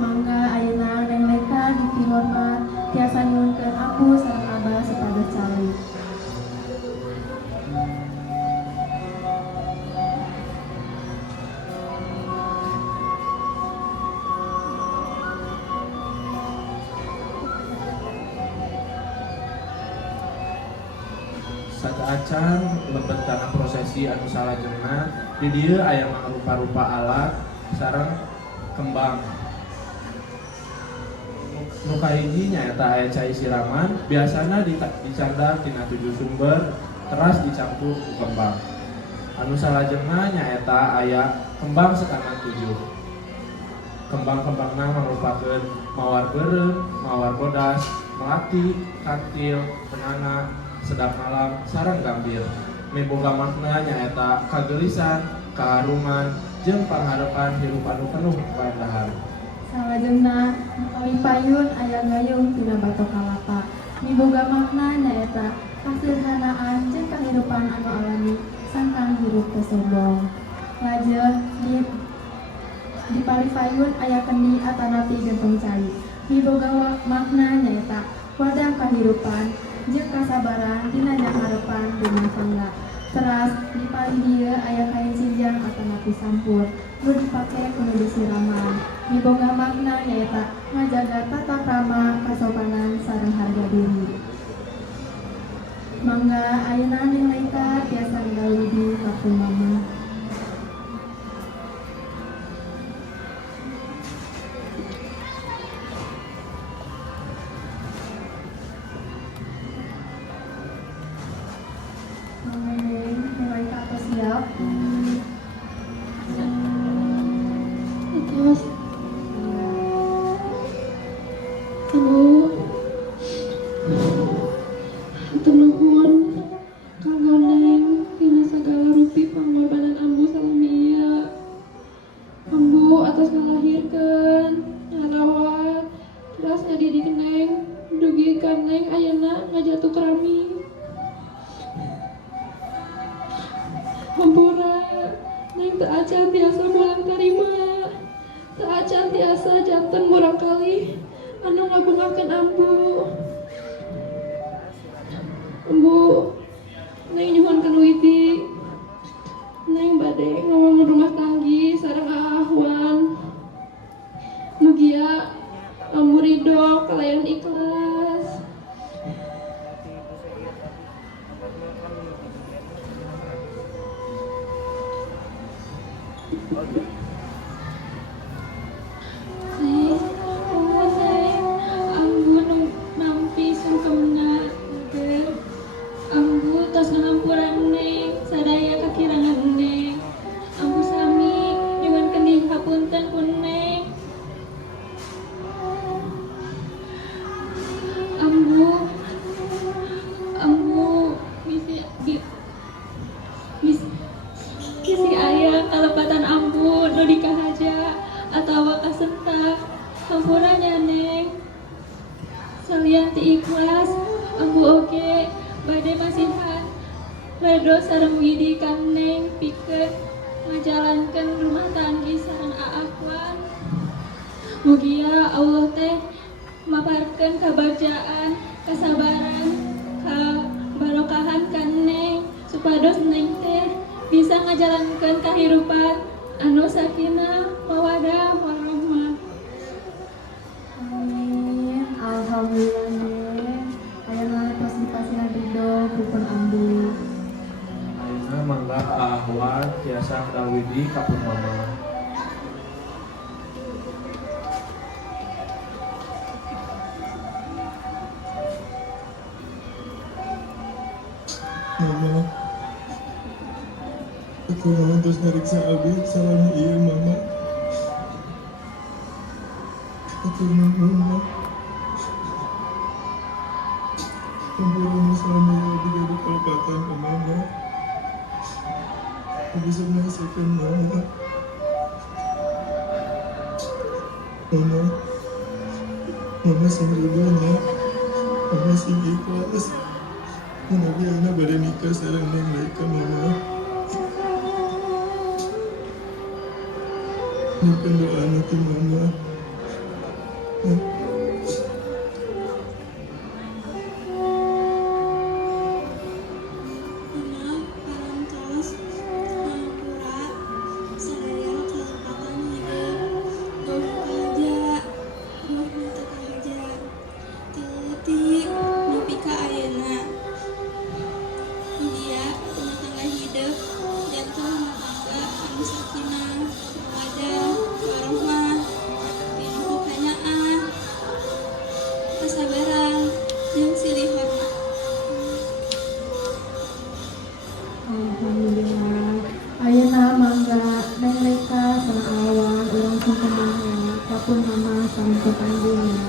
Mangga ayeuna Neng Leka dipihormat tiasa nyuhunkeun ambu sareng abah sapados cali. kata acan lebet karena prosesi anu salajengna di dieu aya rupa-rupa alat sareng kembang. Nu kahiji nyaeta aya cai siraman, biasana dicandak tina 7 sumber, teras dicampur ku kembang. Anu salajengna nyaeta aya kembang sekanan 7. Kembang-kembangna merupakeun mawar beureum, mawar bodas, melati, katil, penana, sedap malam, sareng gambir. Miboga makna nyaeta kagelisan, kaharuman, jeung pangharepan hirup anu penuh kaendahan. Salajengna utawi payun aya gayung tina bato kalapa. Miboga makna nyaeta kasederhanaan jeung kahirupan anu alami sangkang hirup teu sombong. Lajeng di palipayun aya kendi atanapi gentong cai. Miboga makna nyaeta wadah kahirupan jeung kasabaran dina harepan rumah tangga. Teras di pali dieu aya kain sinjang atanapi sampur nu dipake kudu siraman. Miboga makna nyaeta ngajaga tata krama, kasopanan sareng harga diri. Mangga ayeuna nilai tiasa ngawidi ka mama. Mulai kata siap. Terus Aduh hatur nuhun kanggo Neng dina sagala rupi pangorbanan ambu salami ieu. Ambu atas ngalahirkeun, ngarawat, teras ngadidik Neng, dugikan Neng ayeuna ngajatuh krami. Hampura Neng teu acan tiasa bulan karima, teu acan tiasa janten murang kali anu ngabungakeun ambu. Ambu, Neng nyuhunkeun widi. Neng bade ngomong rumah tanggi sareng ahwan. Mugia ambu ridho kalayan ikhlas. Neng, ambu nampi sungkemna teh. Ambu tos ngampuran Neng sadaya kakirangan Neng. Ambu sami nyuhunkeun dihapunten ku Neng. Ambu misi aya kalepatan ambu nu dikahaja atawa kasentak hampuranya Neng. Salian ti ikhlas ambu oge bade masihan redo sareng widi ka Neng pikeun ngajalankeun rumah tanggi sareng aakwan. Mugia Allah teh maparkeun kabagjaan, kasabaran, kabarokahan ka Neng supados Neng teh bisa ngajalankeun kahirupan anu sakinah, mawadah, warahmah. Amin. Alhamdulillah Neng. Ayeuna tos dipasihan ridho pupun ambu. Ayeuna mangga ahwan tiasa ngawidi ka mama. Mama, aku mau terus ngeriksa Abi salami iya Mama. Aku nuhun Mama. Kumpulkan salami iya Abi dari kalepatan ke Mama. Aku bisa menghasilkan Mama. Mama sing ridhonya, Mama sing ikhlas. Nabi anak bade nikah sareng Neng baik ka Mama. Nyimpen doa nanti Mama. Mama, parantos, ngapura, sadaya kalepatan hidup, doa kahaja, doa minta kahaja, tileutik nepi ka ayeuna. pun mama sampun ibunya.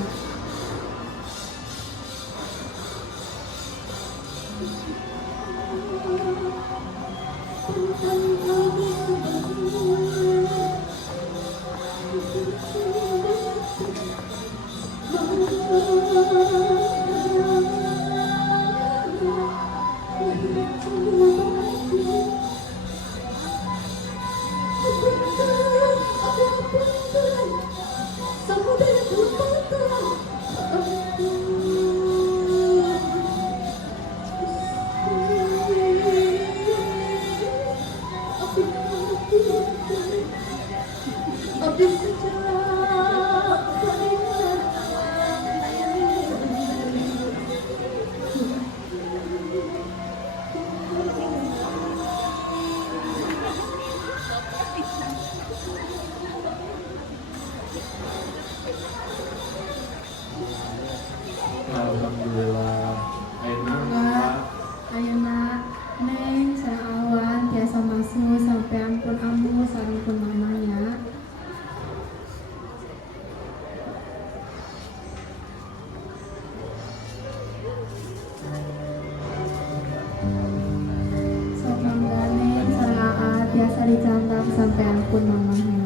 Alhamdulillah. Ayeuna Neng sareng awan tiasa masuk sampai ampun ambu sareng pun mamanya. Sok mangga Neng sareng aa tiasa dicandang sampai ampun mamanya.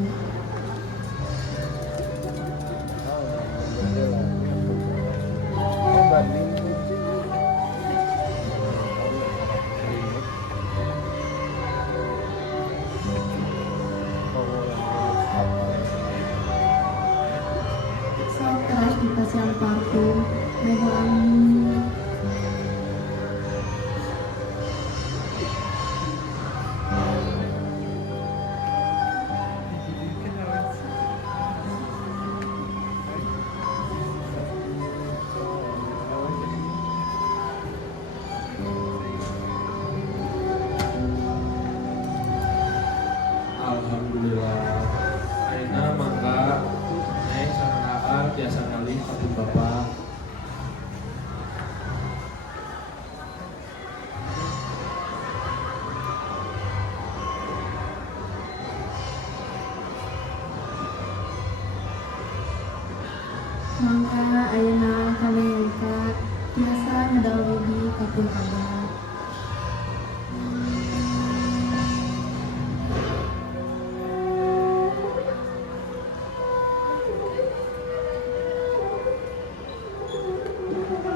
Sok keras dikasih parfum mega angin. Alhamdulillah. Ayeuna mangga Neng sareng aa tiasa ngalih kapun Bapak. Mangka ayeuna kami ngangka tiasa ngadawi kapun abah.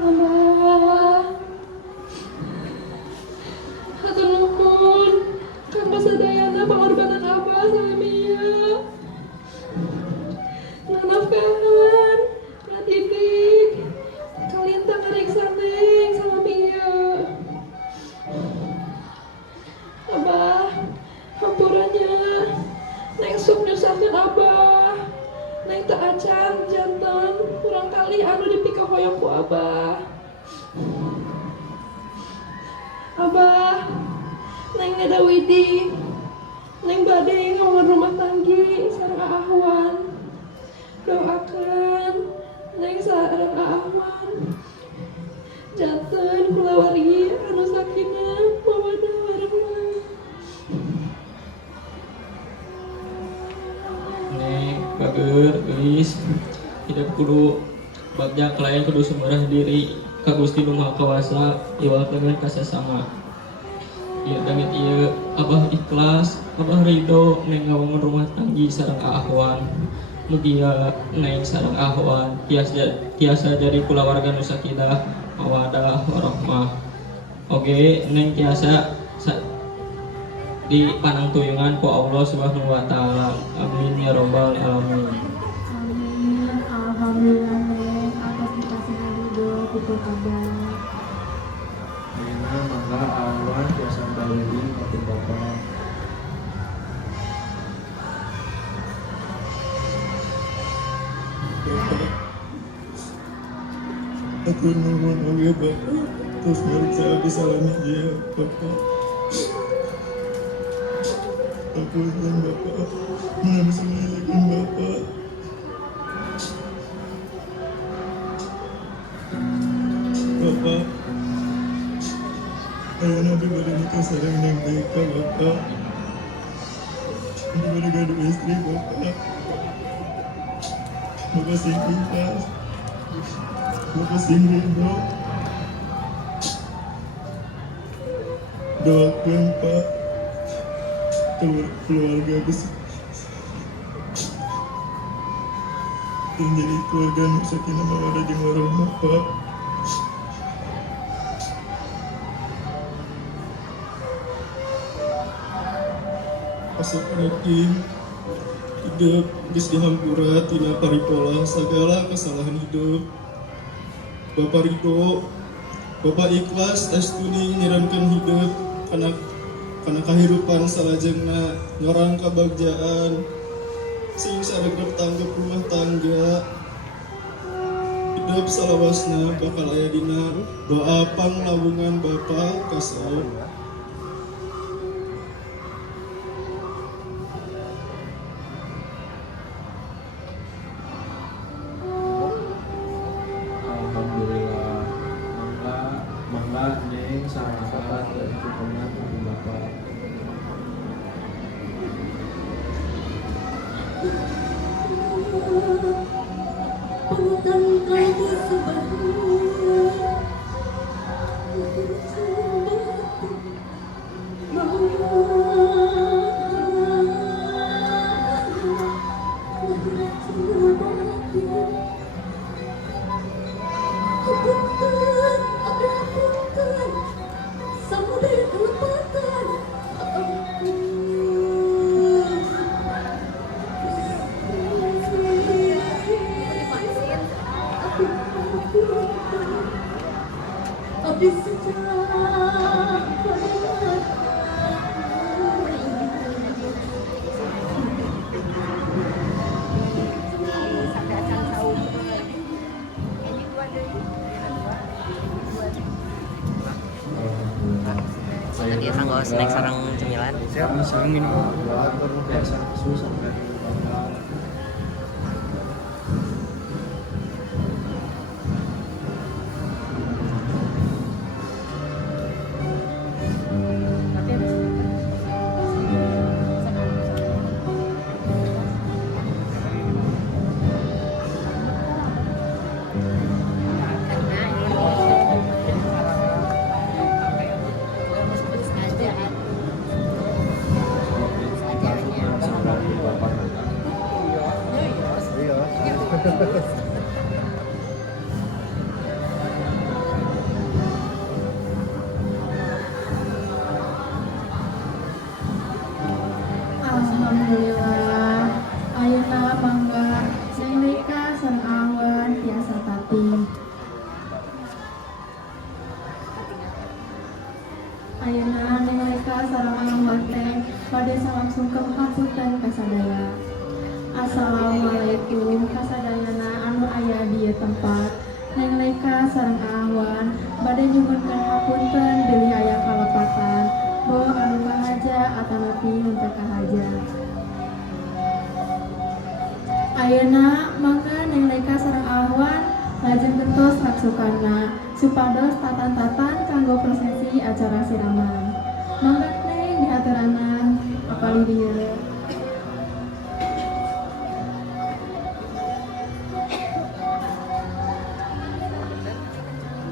Abah, hatur nuhun kanggo sadayana pangorbanan Abah salamiya. Nanafkahan, ngadidik, kalintang ngariksa Neng salamiya. Abah, hampurannya Neng sok nyusakeun Abah. Neng teu acan janten kurang kali anu dipika hoyong ku Abah. Abah, Neng ngadawidi, Neng bade ngawangun rumah tanggi sareng Ahwan. Doakan Neng sareng Ahwan janten kulawargi anu sakinah mawaddah warahmah. Neng, bager, geus hidup kudu bagja lain kudu sumberah diri ka Gusti Nu Maha Kawasa iwalkeun ka sesama. Ieu damit ieu Abah ikhlas, Abah ridho Neng ngawangun rumah tanggi sareng Ahwan. Mugia Neng sareng Ahwan tiasa jadi kulawarga nu sakinah mawaddah warahmah. Oge Neng tiasa dipanang tuyungan ku Allah Subhanahu wa taala. Amin ya rabbal alamin. Amin. Alhamdulillah Neng atas dikasih ridho kupul abah. Ayeuna mangga awan tiasa ngalih kapun Bapak. Aku nuhun oge Bapak, terus ngariksa abdi salamiya Bapak. Apunten Bapak, mun bisa ngalakeun Bapak. Bapak, ayeuna abdi bade nikah sareng Neng Deka Bapak. Abdi bade gaduh istri Bapak. Makasih ikhlas. Makasih ridho. Doakan Pak keluarga besar yang jadi keluarga nu sakinah mawaddah jeung warahmah Pak. Asa rating hidup geus dihampura tina paripola sagala kesalahan hidup. Bapak Ridho, Bapak ikhlas estuni nyirankeun hidup kana kahirupan salajengna nyorang kabagjaan sing saregep tanggep rumah tangga. Hidup salawasna bakal aya dina doa panglawungan Bapa kasau. Alhamdulillah. Mangga neng sareng sahabat dan cukup ibu bapak. Jadi kanggo snack sareng cemilan. Sareng minum. Biasa susah kan. Alhamdulillah, ayeuna mangga Neng Rika sareng awan tiasa tati. Ayeuna Neng Rika sareng awan teh bade salam sungkem hapunten ka sadaya. Assalamualaikum kasadayana anu aya di ieu tempat. Neng Rika sareng awan bade nyuhunkeun hapunten bilih aya kalepatan. Bo anu kahaja atanapi henteu kahaja. Ayeuna mangga Neng Rika sareng awan lajeng gentos raksukanna supados tatan-tatan kanggo prosesi acara siraman. Mangga Neng diaturanan apali dieu.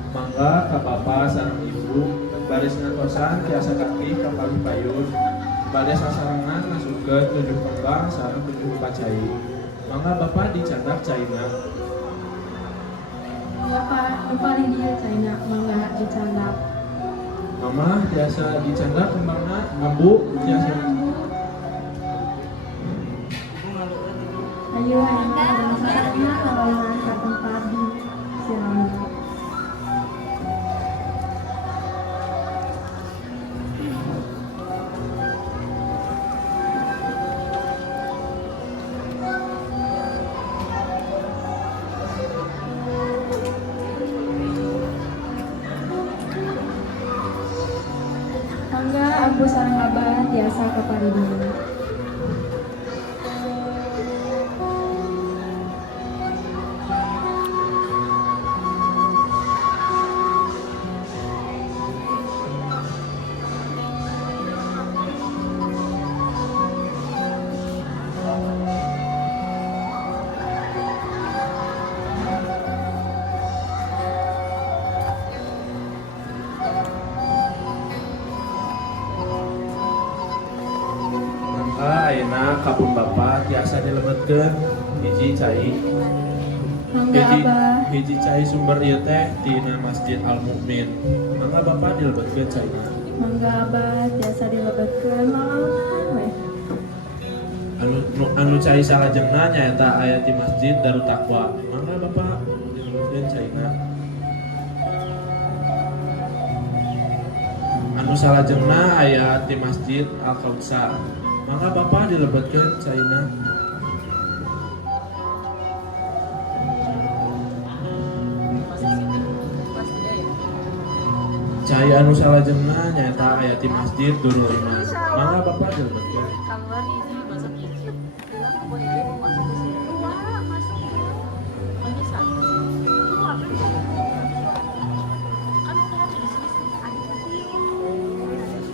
Mangga ka Bapak sareng Ibu baris ngantosan tiasa kaki kapali payun bade sasarengan ngasupkeun 7 kembang sareng 7 pacai. Mangga Bapak dicandak caina. Bapak upali dieu caina mangga dicandak. Mama biasa dicandak kembangna, Ambu biasa. Ayo ayeuna dan sasarengan kabarengan ka tempat di siraman. Mangga Abu sareng Abah tiasa kaparidieu. kapun Bapak tiasa dilebetkeun hiji cai. Mangga Abah. Hiji cai sumber ieu teh tina Masjid Al Mukmin. Mangga Bapak dilebetkeun caina. Mangga Abah tiasa dilebetkeun lalaunan we. Anu cai salajengna nyaeta aya di Masjid Darut Taqwa. Mangga Bapak dilebetkeun caina. Anu salajengna aya di Masjid Al Kautsar. Mangga Bapak dilebetkeun caina. Cai anu salajengna nyaeta aya di Masjid Durul Iman. Mangga Bapak dilebetkeun.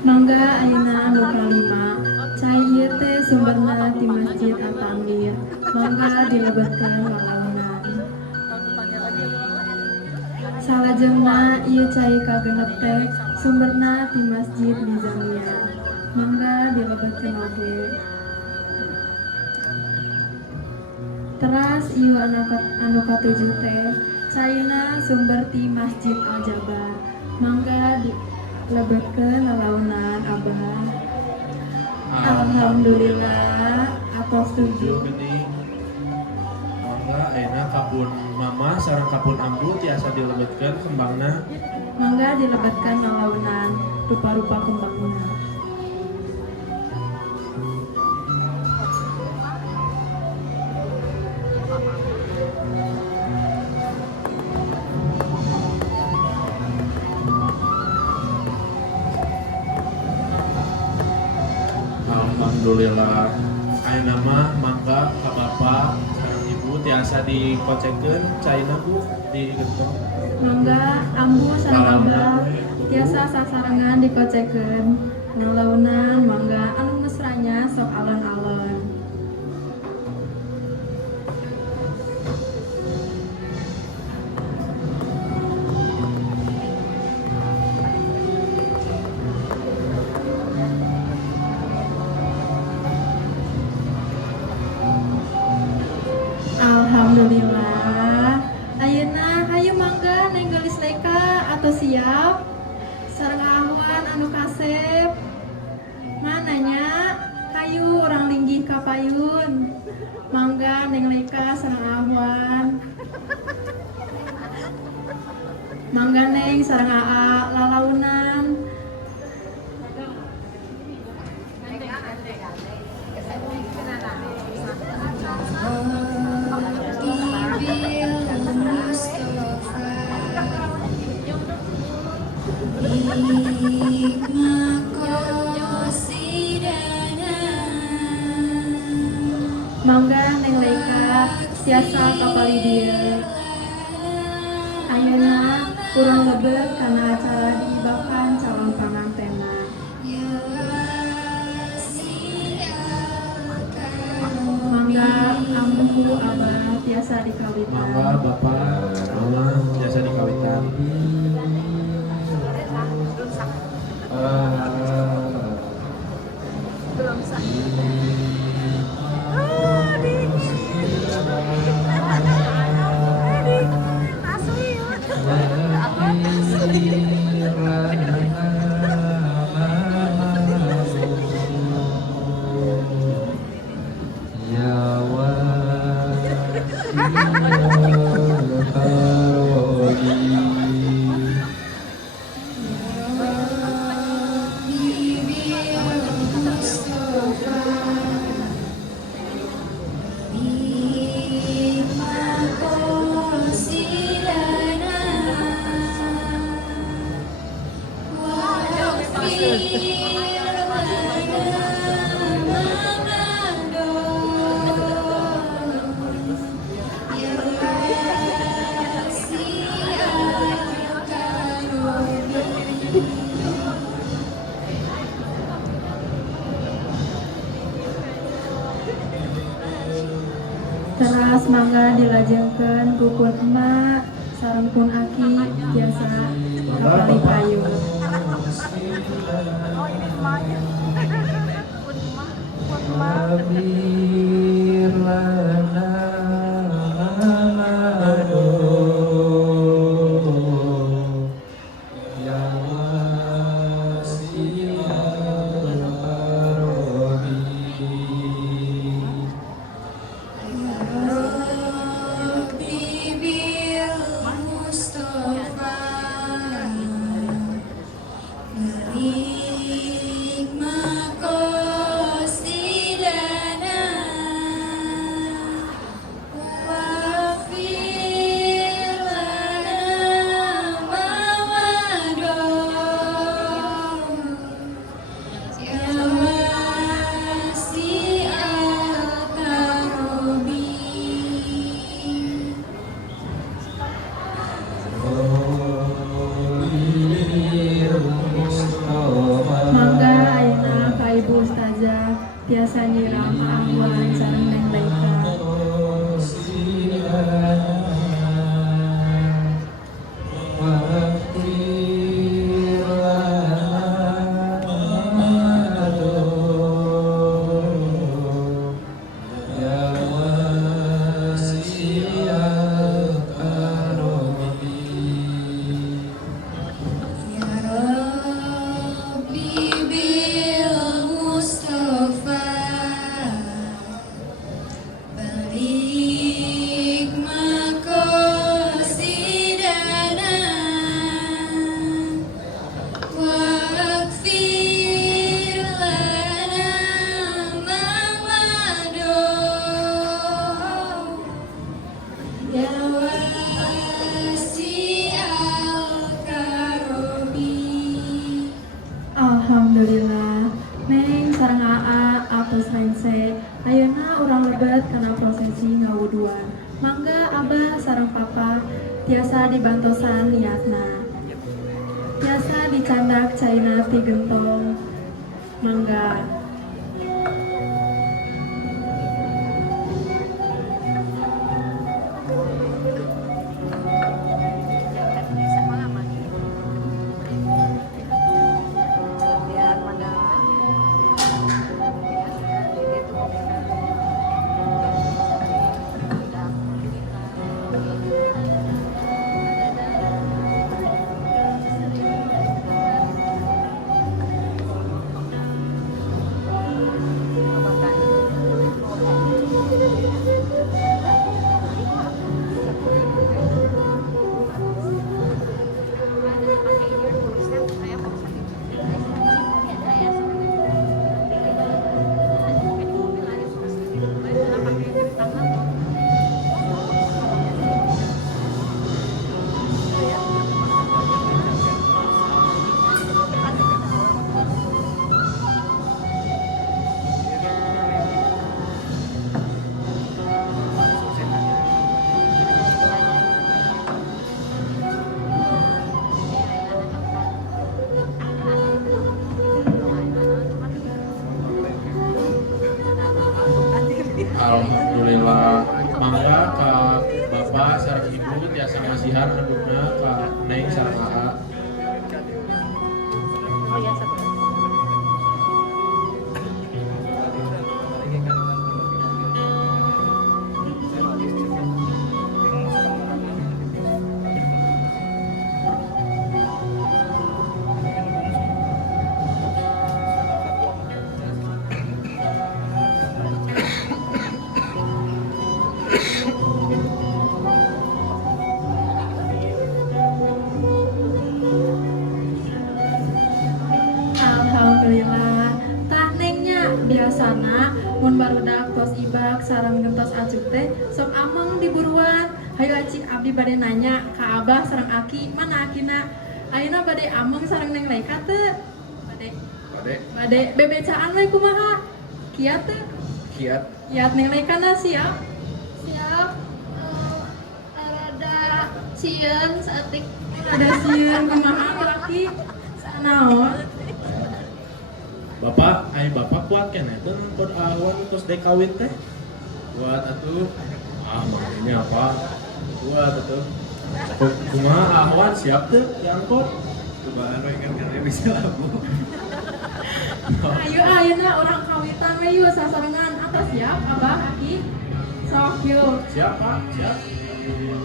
Mangga ayeuna anu kalima. Cai ieu teh sumberna ti Masjid At-Tamir. Mangga dilebetkeun lalaunan. Salajengna ieu cai kagenep teh sumberna ti Masjid Nizamiyah. Mangga dilebetkeun oge. Teras ieu anu katujuh teh caina sumber ti Masjid Al-Jabar. Mangga dilebetkeun lalaunan Abah. Alhamdulillah atas tujuh. Mangga ayeuna kapun Mama sareng kapun Ambu tiasa dilebetkeun kembangna. Mangga dilebetkeun lalaunan rupa-rupa kembangna. Alhamdulillah. Ayeuna mah mangga ka Bapak sareng Ibu tiasa dikocekeun caina Bu di gentong. Mangga Ambu sareng Abah tiasa sasarengan dikocekeun lalaunan mangga anu mesranya sok alon-alon. Alhamdulillah. Ayeuna hayu mangga neng gelis leka atau siap sareng ahwan anu kasep. Mananya hayu orang linggih ka payun. Mangga neng leka sareng ahwan. Mangga neng sareng aa lalaunan. Mangga neng leka tiasa kapali dia. Ayeuna kurang lebet karena acara diibakan calon pangantena. Mangga Ambu Abah tiasa dikawitan. Mangga Bapak Mama tiasa dikawitan. Teras mangga dilajengkeun rukun emak sareng pun aki biasa kapali payung. Maghfir lana ma'adu ya wasi'al karobi Rabbi bil Mustafa Barik maqasidana Waghfir lana ma mada Ya wasi'al karobi Mangga ayeuna ka Ibu Ustazah tiasa nyiram ahwan sareng Neng Laika. Ya Rabbi bil Mustafa Barik maqasidana Waghfir lana ma mada Ya wasi'al karobi Alhamdulillah, Neng sareng AA apes hangse. Ayeuna urang lebet kana prosesi ngawuduan. Mangga Abah sareng Papa tiasa dibantosan niatna. Tiasa dicandak caina ti gentong. Mangga. Alhamdulillah. Mangga ka Bapak sareng Ibu tiasa ngasihan hadupna ka Neng sareng AA. Alhamdulillah. Tah Nengnya biasana mun barudak tos ibak sareng gentos acup teh sok ameng diburuan. Hayu acik abdi bade nanya ka Abah sareng Aki, mana Akina? Ayeuna bade ameng sareng Neng Laika teu? Bade bebecaan we kumaha? Kiat teu? Kiat Neng Laika na siap? Siap. Rada sieun saeutik. Ada sieun kumaha laki? Sanaon? Bapak, bapak kuat keneh pun pod awan tos dekawin teh. Kuat atuh. Makanya apa? Kuat atuh. Kumaha awan siap teu diangkut? Cobaan we kan bisa lagu. Ayo ayeuna orang kawitan we yuk sasarengan. Apa siap Abah Aki? Sok yuk. Siap Pak, siap.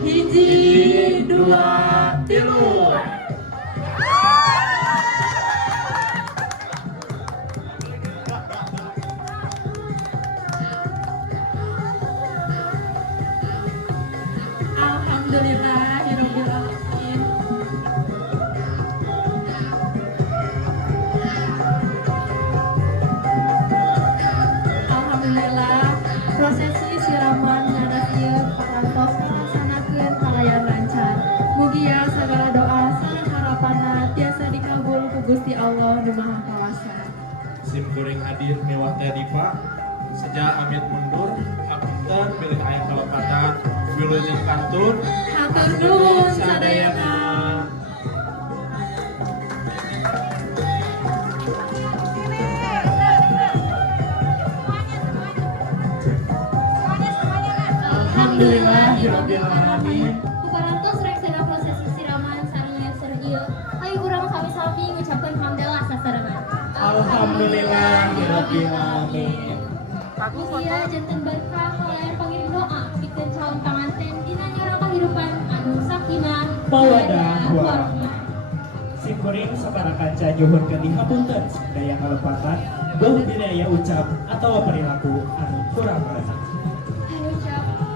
Hiji, dua, tilu. Alhamdulillahirabbil alamin. Alhamdulillah prosesi siraman ngadas ieu parantos ngalaksanakeun kalayan lancar. Mugia sagala doa sareng harapanna tiasa dikabul ku Gusti Allah Nu Maha Kawasa. Sim kuring hadir mewah teh Dipa. Sejak amit mundur, hapunten pilih aya kalepatan, wilujeng kantun. Hatur nuhun sadayana. Alhamdulillahirabbil alamin. Kuparantos rek sedang prosesi siraman sareng sareng ieu. Ayo urang sami-sami ngucapkeun hamdalah sasarengan. Alhamdulillahirabbil alamin. Mugia janten berkah kalayan pangirim doa pikeun calon panganten dina nyora kahirupan anu sakinah Mawadah warahmah. Sim kuring saparakanca nyuhunkeun dihapunten daya kalepatan beuh daya ucap atawa perilaku anu kurang berkenan.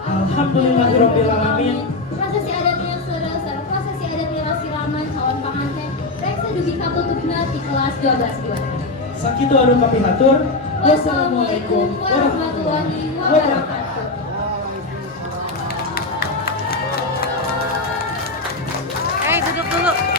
Alhamdulillahirabbil alamin. Prosesi adat yang seureuh sareng prosesi adat nira siraman calon panganten rek sadugi katutupna ti kelas 12 2. Sakitu anu kapihatur. Wassalamualaikum warahmatullahi wabarakatuh.